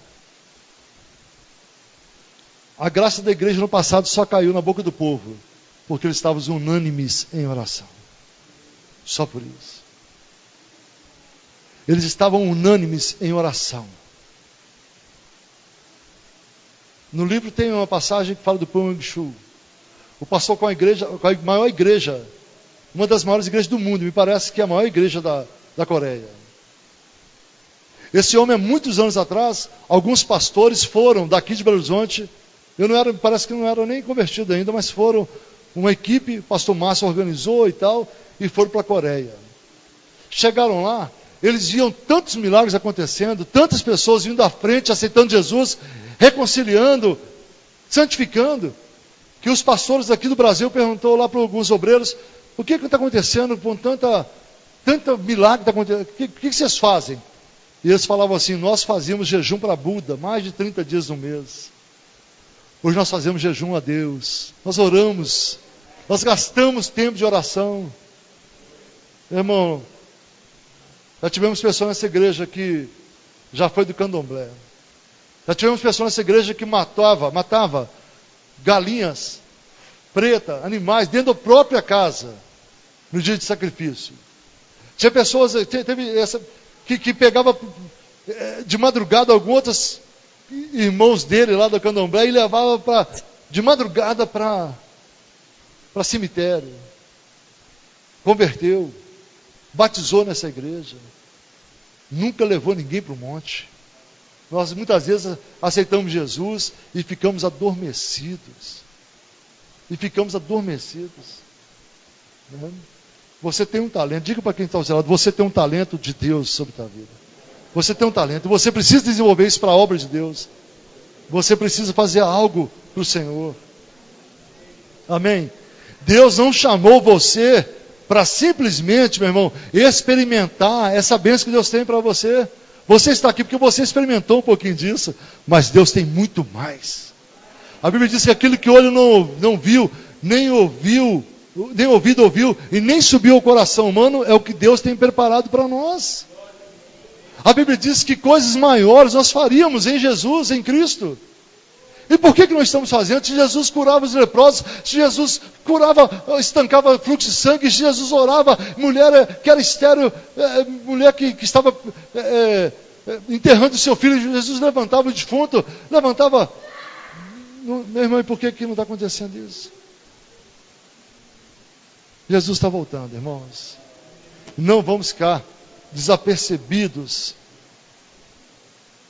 A graça da igreja no passado só caiu na boca do povo, porque eles estavam unânimes em oração. Só por isso. Eles estavam unânimes em oração. No livro tem uma passagem que fala do Pão Chu. O pastor com a maior igreja, uma das maiores igrejas do mundo, me parece que é a maior igreja da Coreia. Esse homem, há muitos anos atrás, alguns pastores foram daqui de Belo Horizonte, parece que não era nem convertido ainda, mas foram uma equipe, o pastor Márcio organizou e tal, e foram para a Coreia. Chegaram lá, eles viam tantos milagres acontecendo, tantas pessoas vindo à frente, aceitando Jesus, reconciliando, santificando, que os pastores aqui do Brasil perguntou lá para alguns obreiros, o que está acontecendo com tanta milagre está acontecendo? O que vocês fazem? E eles falavam assim, nós fazíamos jejum para Buda, mais de 30 dias no mês. Hoje nós fazemos jejum a Deus, nós oramos, nós gastamos tempo de oração. Irmão, já tivemos pessoas nessa igreja que já foi do candomblé. Já tivemos pessoas nessa igreja que matava galinhas pretas, animais, dentro da própria casa, no dia de sacrifício. Tinha pessoas, teve essa, que pegava de madrugada alguns outros irmãos dele lá do candomblé e levava de madrugada para cemitério. Converteu, batizou nessa igreja. Nunca levou ninguém para o monte. Nós muitas vezes aceitamos Jesus e ficamos adormecidos. Né? Você tem um talento. Diga para quem está ao seu lado, você tem um talento de Deus sobre a tua vida. Você tem um talento. Você precisa desenvolver isso para a obra de Deus. Você precisa fazer algo para o Senhor. Amém? Deus não chamou você para simplesmente, meu irmão, experimentar essa bênção que Deus tem para você. Você está aqui porque você experimentou um pouquinho disso, mas Deus tem muito mais. A Bíblia diz que aquilo que o olho não viu, nem ouvido ouviu, e nem subiu ao coração humano, é o que Deus tem preparado para nós. A Bíblia diz que coisas maiores nós faríamos em Jesus, em Cristo. E por que não estamos fazendo? Se Jesus curava os leprosos, se Jesus estancava fluxo de sangue, se Jesus orava, mulher que era estéril, mulher que estava enterrando seu filho, Jesus levantava o defunto, meu irmão, e por que não está acontecendo isso? Jesus está voltando, irmãos. Não vamos ficar desapercebidos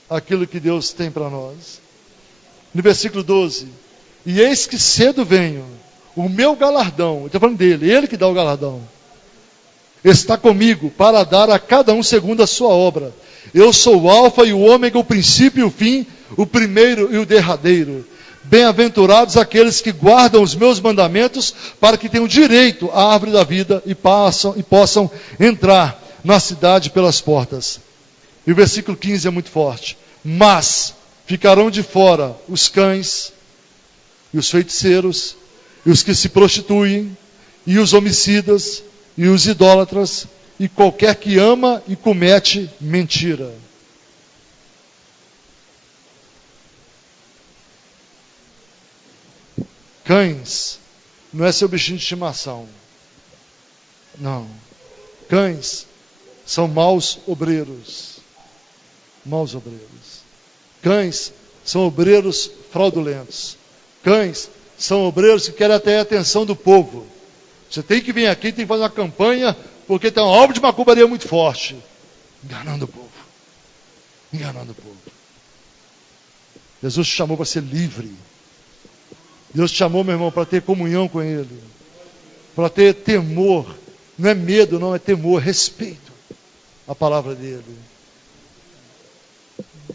aquilo que Deus tem para nós. No versículo 12: e eis que cedo venho, o meu galardão, eu estou falando dele, ele que dá o galardão, está comigo para dar a cada um segundo a sua obra. Eu sou o alfa e o ômega, o princípio e o fim, o primeiro e o derradeiro. Bem-aventurados aqueles que guardam os meus mandamentos, para que tenham direito à árvore da vida e possam entrar na cidade pelas portas. E o versículo 15 é muito forte. Mas ficarão de fora os cães, e os feiticeiros, e os que se prostituem, e os homicidas, e os idólatras, e qualquer que ama e comete mentira. Cães não é seu bichinho de estimação. Não. Cães são maus obreiros. Maus obreiros. Cães são obreiros fraudulentos. Cães são obreiros que querem até a atenção do povo. Você tem que vir aqui, tem que fazer uma campanha, porque tem uma obra de macumbaria muito forte. Enganando o povo. Enganando o povo. Jesus te chamou para ser livre. Deus te chamou, meu irmão, para ter comunhão com Ele. Para ter temor. Não é medo, não, é temor, respeito à palavra dEle.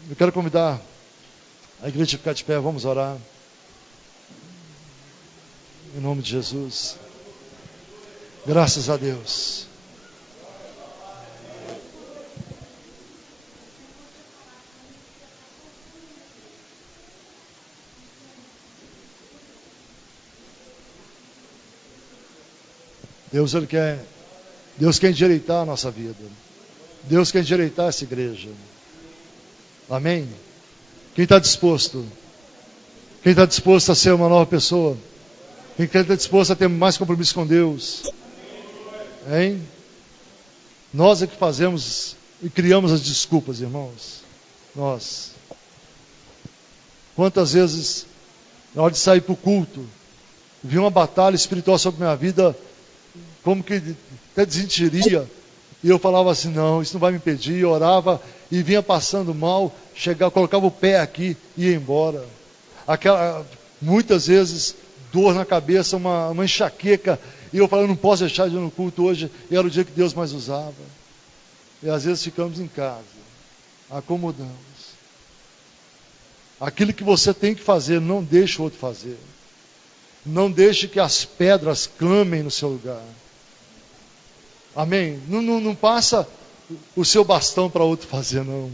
Eu quero convidar a igreja a ficar de pé, vamos orar. Em nome de Jesus. Graças a Deus. Deus quer endireitar a nossa vida. Deus quer endireitar essa igreja. Amém? Quem está disposto? Quem está disposto a ser uma nova pessoa? Quem está disposto a ter mais compromisso com Deus? Hein? Nós é que fazemos e criamos as desculpas, irmãos. Nós. Quantas vezes, na hora de sair para o culto, vi uma batalha espiritual sobre a minha vida, como que até desentiria, e eu falava assim, não, isso não vai me impedir, eu orava e vinha passando mal, chegava, colocava o pé aqui e ia embora. Muitas vezes, dor na cabeça, uma enxaqueca, e eu falava, eu não posso deixar de ir no culto hoje, e era o dia que Deus mais usava. E às vezes ficamos em casa, acomodamos. Aquilo que você tem que fazer, não deixe o outro fazer. Não deixe que as pedras clamem no seu lugar. Amém? Não passa o seu bastão para outro fazer, não.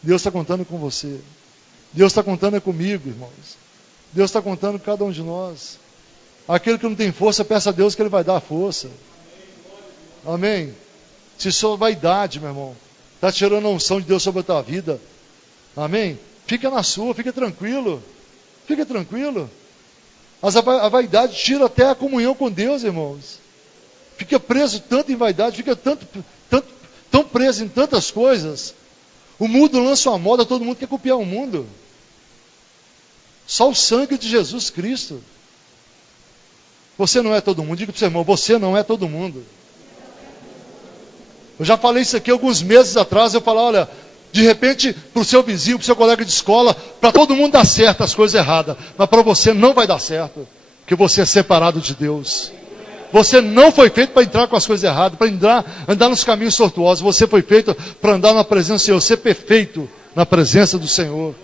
Deus está contando com você. Deus está contando comigo, irmãos. Deus está contando com cada um de nós. Aquele que não tem força, peça a Deus que Ele vai dar a força. Amém? Se sua vaidade, meu irmão, está tirando a unção de Deus sobre a tua vida. Amém? Fica na sua, fica tranquilo. Fica tranquilo. Mas a vaidade tira até a comunhão com Deus, irmãos. Fica preso tanto em vaidade, fica tão preso em tantas coisas. O mundo lança uma moda, todo mundo quer copiar o mundo. Só o sangue de Jesus Cristo. Você não é todo mundo. Diga para o seu irmão, você não é todo mundo. Eu já falei isso aqui alguns meses atrás, eu falei, olha, de repente, para o seu vizinho, para o seu colega de escola, para todo mundo dar certo as coisas erradas, mas para você não vai dar certo, porque você é separado de Deus. Você não foi feito para entrar com as coisas erradas, para andar nos caminhos tortuosos. Você foi feito para andar na presença do Senhor, ser perfeito na presença do Senhor.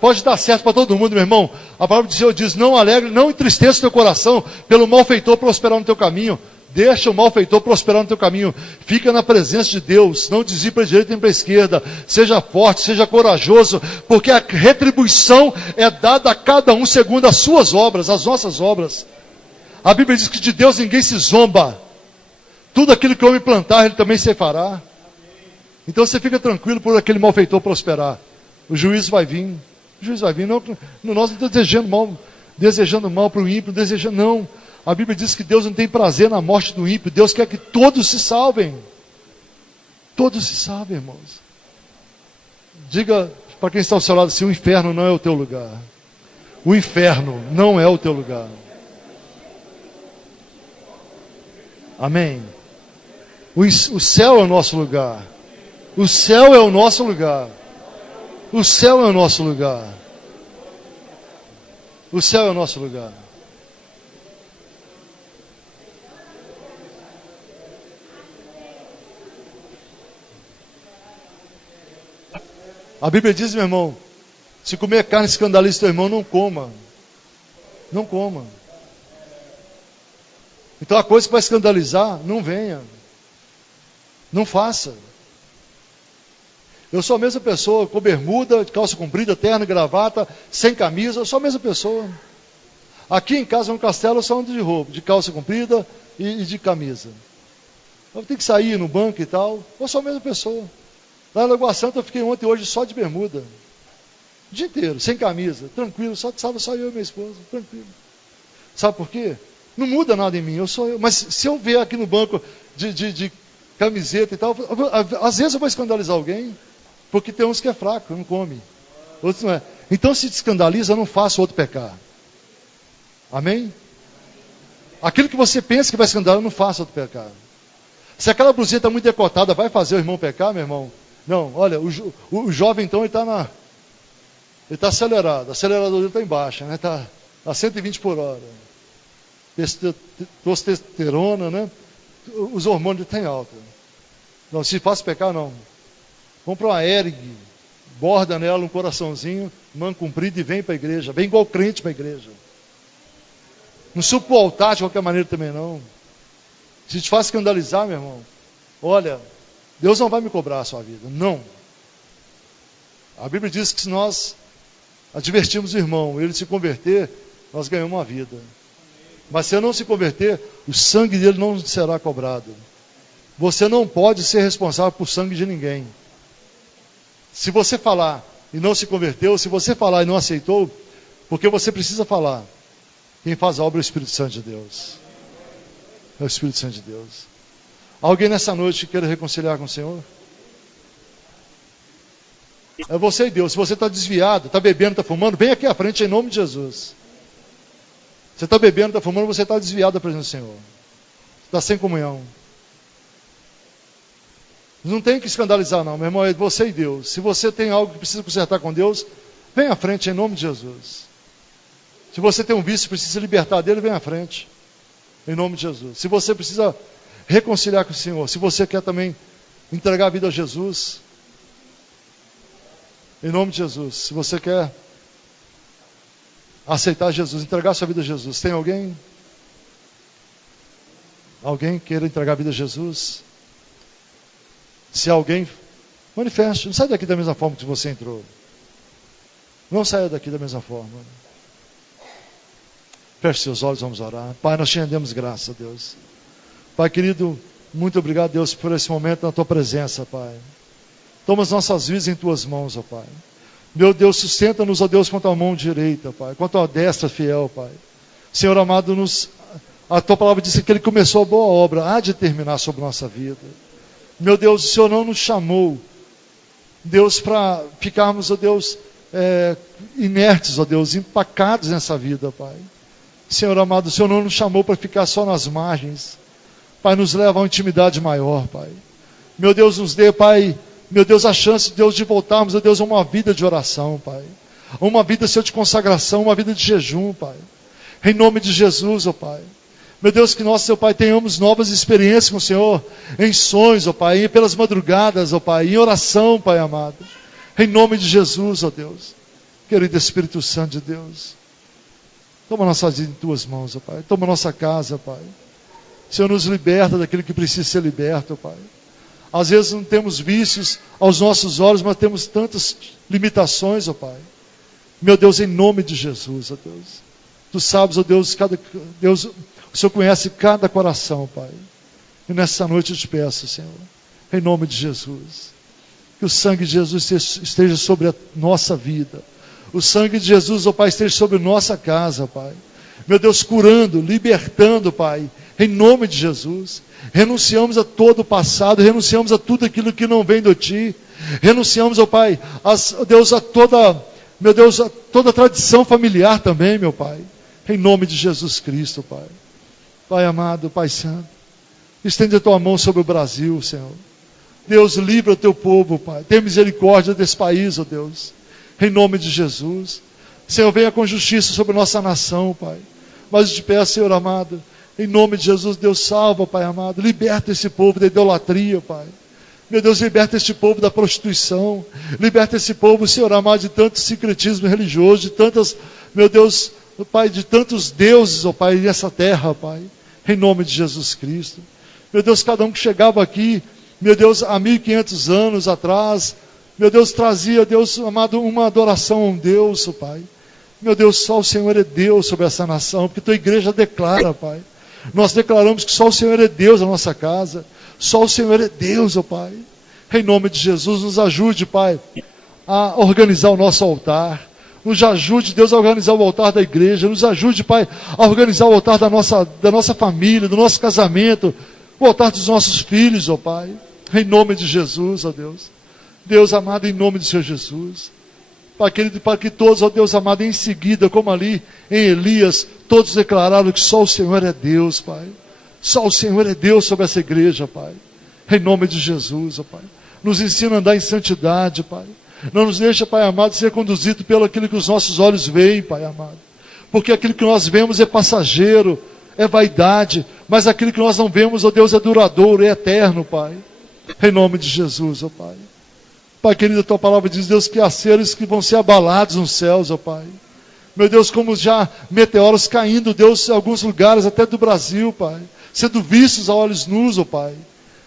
Pode dar certo para todo mundo, meu irmão. A palavra do Senhor diz, não alegre, não entristeça o teu coração, pelo malfeitor prosperar no teu caminho. Deixa o malfeitor prosperar no teu caminho. Fica na presença de Deus. Não desvie para a direita nem para a esquerda. Seja forte, seja corajoso. Porque a retribuição é dada a cada um segundo as suas obras, as nossas obras. A Bíblia diz que de Deus ninguém se zomba. Tudo aquilo que o homem plantar, ele também se fará. Então você fica tranquilo por aquele malfeitor prosperar. O juízo vai vir. O juízo vai vir. Não, nós não estamos desejando mal para o ímpio. Não. A Bíblia diz que Deus não tem prazer na morte do ímpio. Deus quer que todos se salvem. Todos se salvem, irmãos. Diga para quem está ao seu lado assim, o inferno não é o teu lugar. O inferno não é o teu lugar. Amém? O céu é o nosso lugar. O céu é o nosso lugar. O céu é o nosso lugar. O céu é o nosso lugar. A Bíblia diz, meu irmão, se comer carne escandaliza teu irmão, não coma. Não coma. Então a coisa que vai escandalizar, não venha. Não faça. Eu sou a mesma pessoa, com bermuda, calça comprida, terno, gravata, sem camisa, eu sou a mesma pessoa. Aqui em casa, no castelo, eu só ando de roupa, de calça comprida e de camisa. Eu tenho que sair no banco e tal, eu sou a mesma pessoa. Lá na Lagoa Santa eu fiquei ontem e hoje só de bermuda. O dia inteiro, sem camisa, tranquilo, só eu e minha esposa, tranquilo. Sabe por quê? Não muda nada em mim, eu sou eu. Mas se eu vier aqui no banco de camiseta e tal, às vezes eu vou escandalizar alguém, porque tem uns que é fraco, não come. Outros não é. Então se te escandaliza, não faça o outro pecar. Amém? Aquilo que você pensa que vai escandalizar, não faça outro pecar. Se aquela blusinha está muito decotada, vai fazer o irmão pecar, meu irmão? Não, olha, o jovem então ele está acelerado, o acelerador dele está em baixa, né? Está a 120 por hora. Testosterona, né? Os hormônios estão em alta. Não, se faz pecar, não. Vamos para uma ergue, borda nela um coraçãozinho, mão comprida e vem para a igreja. Vem igual crente para a igreja. Não suba para o altar de qualquer maneira também, não. Se te faz escandalizar, meu irmão, olha, Deus não vai me cobrar a sua vida. Não. A Bíblia diz que se nós advertimos o irmão, ele se converter, nós ganhamos uma vida. Mas se ele não se converter, o sangue dele não será cobrado. Você não pode ser responsável por sangue de ninguém. Se você falar e não se converteu, se você falar e não aceitou, porque você precisa falar. Quem faz a obra é o Espírito Santo de Deus. É o Espírito Santo de Deus. Alguém nessa noite queira reconciliar com o Senhor? É você e Deus. Se você está desviado, está bebendo, está fumando, vem aqui à frente em nome de Jesus. Você está bebendo, está fumando, você está desviado da presença do Senhor. Está sem comunhão. Não tem que escandalizar não, meu irmão, é você e Deus. Se você tem algo que precisa consertar com Deus, vem à frente em nome de Jesus. Se você tem um vício e precisa se libertar dele, vem à frente. Em nome de Jesus. Se você precisa reconciliar com o Senhor, se você quer também entregar a vida a Jesus, em nome de Jesus. Se você quer aceitar Jesus, entregar a sua vida a Jesus, tem alguém? Alguém queira entregar a vida a Jesus? Se alguém, manifeste. Não sai daqui da mesma forma que você entrou. Não saia daqui da mesma forma. Feche seus olhos, vamos orar. Pai, nós te rendemos graça, Deus. Pai querido, muito obrigado, Deus, por esse momento na tua presença, Pai. Toma as nossas vidas em tuas mãos, ó Pai. Meu Deus, sustenta-nos, ó Deus, com a tua mão direita, Pai. Com a tua destra fiel, Pai. Senhor amado, a tua palavra diz que aquele que começou a boa obra há de terminar sobre a nossa vida. Meu Deus, o Senhor não nos chamou, Deus, para ficarmos, ó Deus, inertes, ó Deus, empacados nessa vida, Pai. Senhor amado, o Senhor não nos chamou para ficar só nas margens. Pai, nos leva a uma intimidade maior, Pai. Meu Deus, nos dê, Pai, meu Deus, a chance, Deus, de voltarmos, ó Deus, a uma vida de oração, Pai. Uma vida, Senhor, de consagração, uma vida de jejum, Pai. Em nome de Jesus, ó Pai. Meu Deus, que nós, Seu Pai, tenhamos novas experiências com o Senhor, em sonhos, ó Pai, pelas madrugadas, ó Pai, em oração, Pai amado. Em nome de Jesus, ó Deus. Querido Espírito Santo de Deus. Toma nossa vida em tuas mãos, ó Pai. Toma nossa casa, Pai. Senhor, nos liberta daquilo que precisa ser liberto, Pai. Às vezes não temos vícios aos nossos olhos, mas temos tantas limitações, ó Pai. Meu Deus, em nome de Jesus, ó Deus. Tu sabes, ó Deus, Deus, o Senhor conhece cada coração, Pai. E nessa noite eu te peço, Senhor, em nome de Jesus, que o sangue de Jesus esteja sobre a nossa vida. O sangue de Jesus, ó Pai, esteja sobre nossa casa, Pai. Meu Deus, curando, libertando, Pai. Em nome de Jesus. Renunciamos a todo o passado, renunciamos a tudo aquilo que não vem de Ti. Renunciamos, ó Pai, Deus, a toda, meu Deus, a toda a tradição familiar também, meu Pai. Em nome de Jesus Cristo, Pai. Pai amado, Pai santo. Estende a Tua mão sobre o Brasil, Senhor. Deus, livra o Teu povo, Pai. Tenha misericórdia desse país, ó Deus. Em nome de Jesus. Senhor, venha com justiça sobre a nossa nação, Pai. Mas eu te peço, Senhor amado, em nome de Jesus, Deus salva, Pai amado. Liberta esse povo da idolatria, Pai. Meu Deus, liberta este povo da prostituição. Liberta esse povo, Senhor amado, de tanto secretismo religioso, de tantas, meu Deus, Pai, de tantos deuses, ó Pai, nessa terra, Pai. Em nome de Jesus Cristo. Meu Deus, cada um que chegava aqui, meu Deus, há 1500 anos atrás, meu Deus, trazia, Deus amado, uma adoração a um Deus, ó Pai. Meu Deus, só o Senhor é Deus sobre essa nação, porque tua igreja declara, Pai. Nós declaramos que só o Senhor é Deus na nossa casa. Só o Senhor é Deus, ó Pai. Em nome de Jesus, nos ajude, Pai, a organizar o nosso altar. Nos ajude, Deus, a organizar o altar da igreja. Nos ajude, Pai, a organizar o altar da nossa família, do nosso casamento, o altar dos nossos filhos, ó Pai. Em nome de Jesus, ó Deus. Deus amado, em nome do Senhor Jesus. Pai querido, para que todos, ó Deus amado, em seguida, como ali em Elias, todos declararam que só o Senhor é Deus, Pai. Só o Senhor é Deus sobre essa igreja, Pai. Em nome de Jesus, ó Pai. Nos ensina a andar em santidade, Pai. Não nos deixa, Pai amado, ser conduzido pelo aquilo que os nossos olhos veem, Pai amado. Porque aquilo que nós vemos é passageiro, é vaidade. Mas aquilo que nós não vemos, ó Deus, é duradouro, é eterno, Pai. Em nome de Jesus, ó Pai. Pai querido, a tua palavra diz, Deus, que há seres que vão ser abalados nos céus, ó Pai. Meu Deus, como já meteoros caindo, Deus, em alguns lugares, até do Brasil, Pai. Sendo vistos a olhos nus, ó Pai.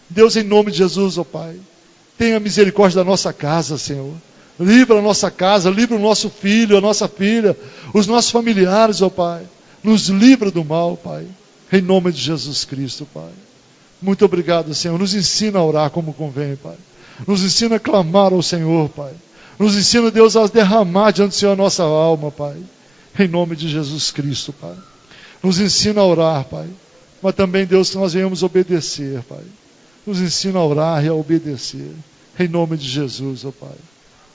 Deus, em nome de Jesus, ó Pai. Tenha misericórdia da nossa casa, Senhor. Livra a nossa casa, livra o nosso filho, a nossa filha, os nossos familiares, ó Pai. Nos livra do mal, Pai. Em nome de Jesus Cristo, Pai. Muito obrigado, Senhor. Nos ensina a orar como convém, Pai. Nos ensina a clamar ao Senhor, Pai. Nos ensina, Deus, a derramar diante do Senhor a nossa alma, Pai. Em nome de Jesus Cristo, Pai. Nos ensina a orar, Pai. Mas também, Deus, que nós venhamos obedecer, Pai. Nos ensina a orar e a obedecer. Em nome de Jesus, ó Pai.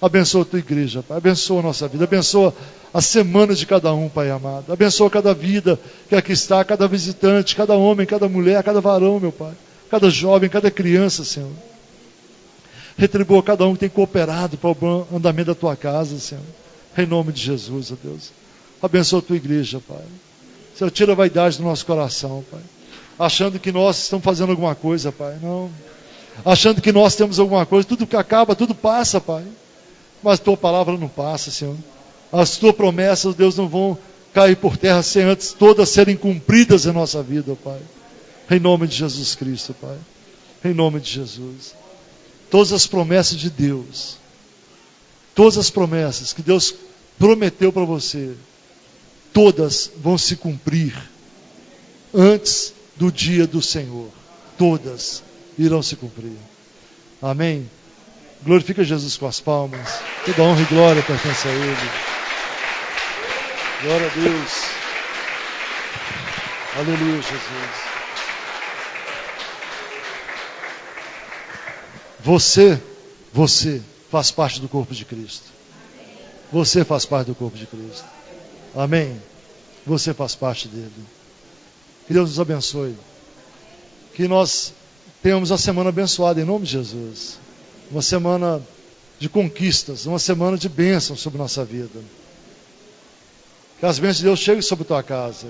Abençoa a tua igreja, Pai. Abençoa a nossa vida. Abençoa a semana de cada um, Pai amado. Abençoa cada vida que aqui está, cada visitante, cada homem, cada mulher, cada varão, meu Pai. Cada jovem, cada criança, Senhor. Retribua cada um que tem cooperado para o bom andamento da tua casa, Senhor. Em nome de Jesus, ó Deus. Abençoa a tua igreja, Pai. Senhor, tira a vaidade do nosso coração, Pai. Achando que nós estamos fazendo alguma coisa, Pai. Não. Achando que nós temos alguma coisa. Tudo que acaba, tudo passa, Pai. Mas tua palavra não passa, Senhor. As tuas promessas, Deus, não vão cair por terra sem antes todas serem cumpridas em nossa vida, Pai. Em nome de Jesus Cristo, Pai. Em nome de Jesus. Todas as promessas de Deus, todas as promessas que Deus prometeu para você, todas vão se cumprir antes do dia do Senhor. Todas irão se cumprir. Amém? Glorifica Jesus com as palmas. Toda honra e glória pertence a Ele. Glória a Deus. Aleluia, Jesus. Você faz parte do corpo de Cristo. Você faz parte do corpo de Cristo. Amém? Você faz parte dele. Que Deus nos abençoe. Que nós tenhamos a semana abençoada em nome de Jesus. Uma semana de conquistas, uma semana de bênção sobre nossa vida. Que as bênçãos de Deus cheguem sobre a tua casa.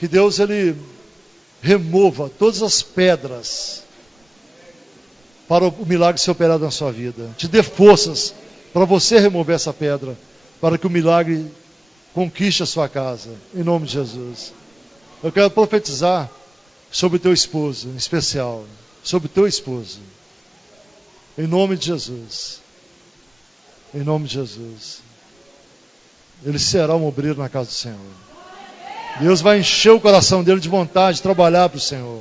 Que Deus, Ele remova todas as pedras para o milagre ser operado na sua vida. Te dê forças para você remover essa pedra, para que o milagre conquiste a sua casa, em nome de Jesus. Eu quero profetizar sobre o teu esposo, em especial, sobre o teu esposo, em nome de Jesus. Em nome de Jesus. Ele será um obreiro na casa do Senhor. Deus vai encher o coração dele de vontade de trabalhar para o Senhor.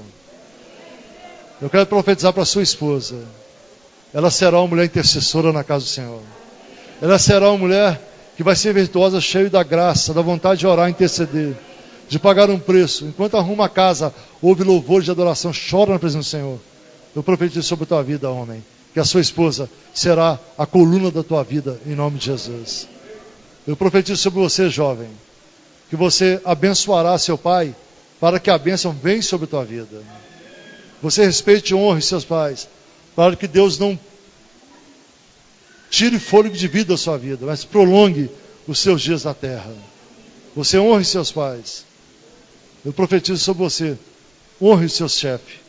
Eu quero profetizar para a sua esposa. Ela será uma mulher intercessora na casa do Senhor. Ela será uma mulher que vai ser virtuosa, cheia da graça, da vontade de orar, interceder, de pagar um preço. Enquanto arruma a casa, ouve louvor de adoração, chora na presença do Senhor. Eu profetizo sobre a tua vida, homem, que a sua esposa será a coluna da tua vida, em nome de Jesus. Eu profetizo sobre você, jovem, que você abençoará seu pai, para que a bênção venha sobre a tua vida. Você respeite e honre seus pais, para que Deus não tire fôlego de vida da sua vida, mas prolongue os seus dias na terra. Você honre seus pais. Eu profetizo sobre você, honre o seu chefe,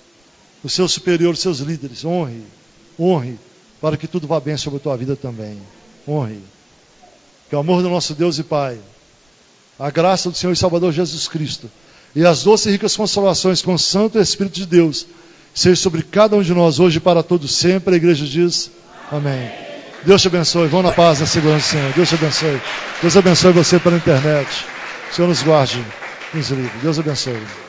o seu superior, os seus líderes. Honre, para que tudo vá bem sobre a tua vida também. Honre. Que o amor do nosso Deus e Pai, a graça do Senhor e Salvador Jesus Cristo, e as doces e ricas consolações com o Santo Espírito de Deus, seja sobre cada um de nós, hoje e para todos sempre. A igreja diz amém. Deus te abençoe. Vão na paz, na segurança do Senhor. Deus te abençoe. Deus abençoe você pela internet. O Senhor nos guarde, nos livre. Deus abençoe.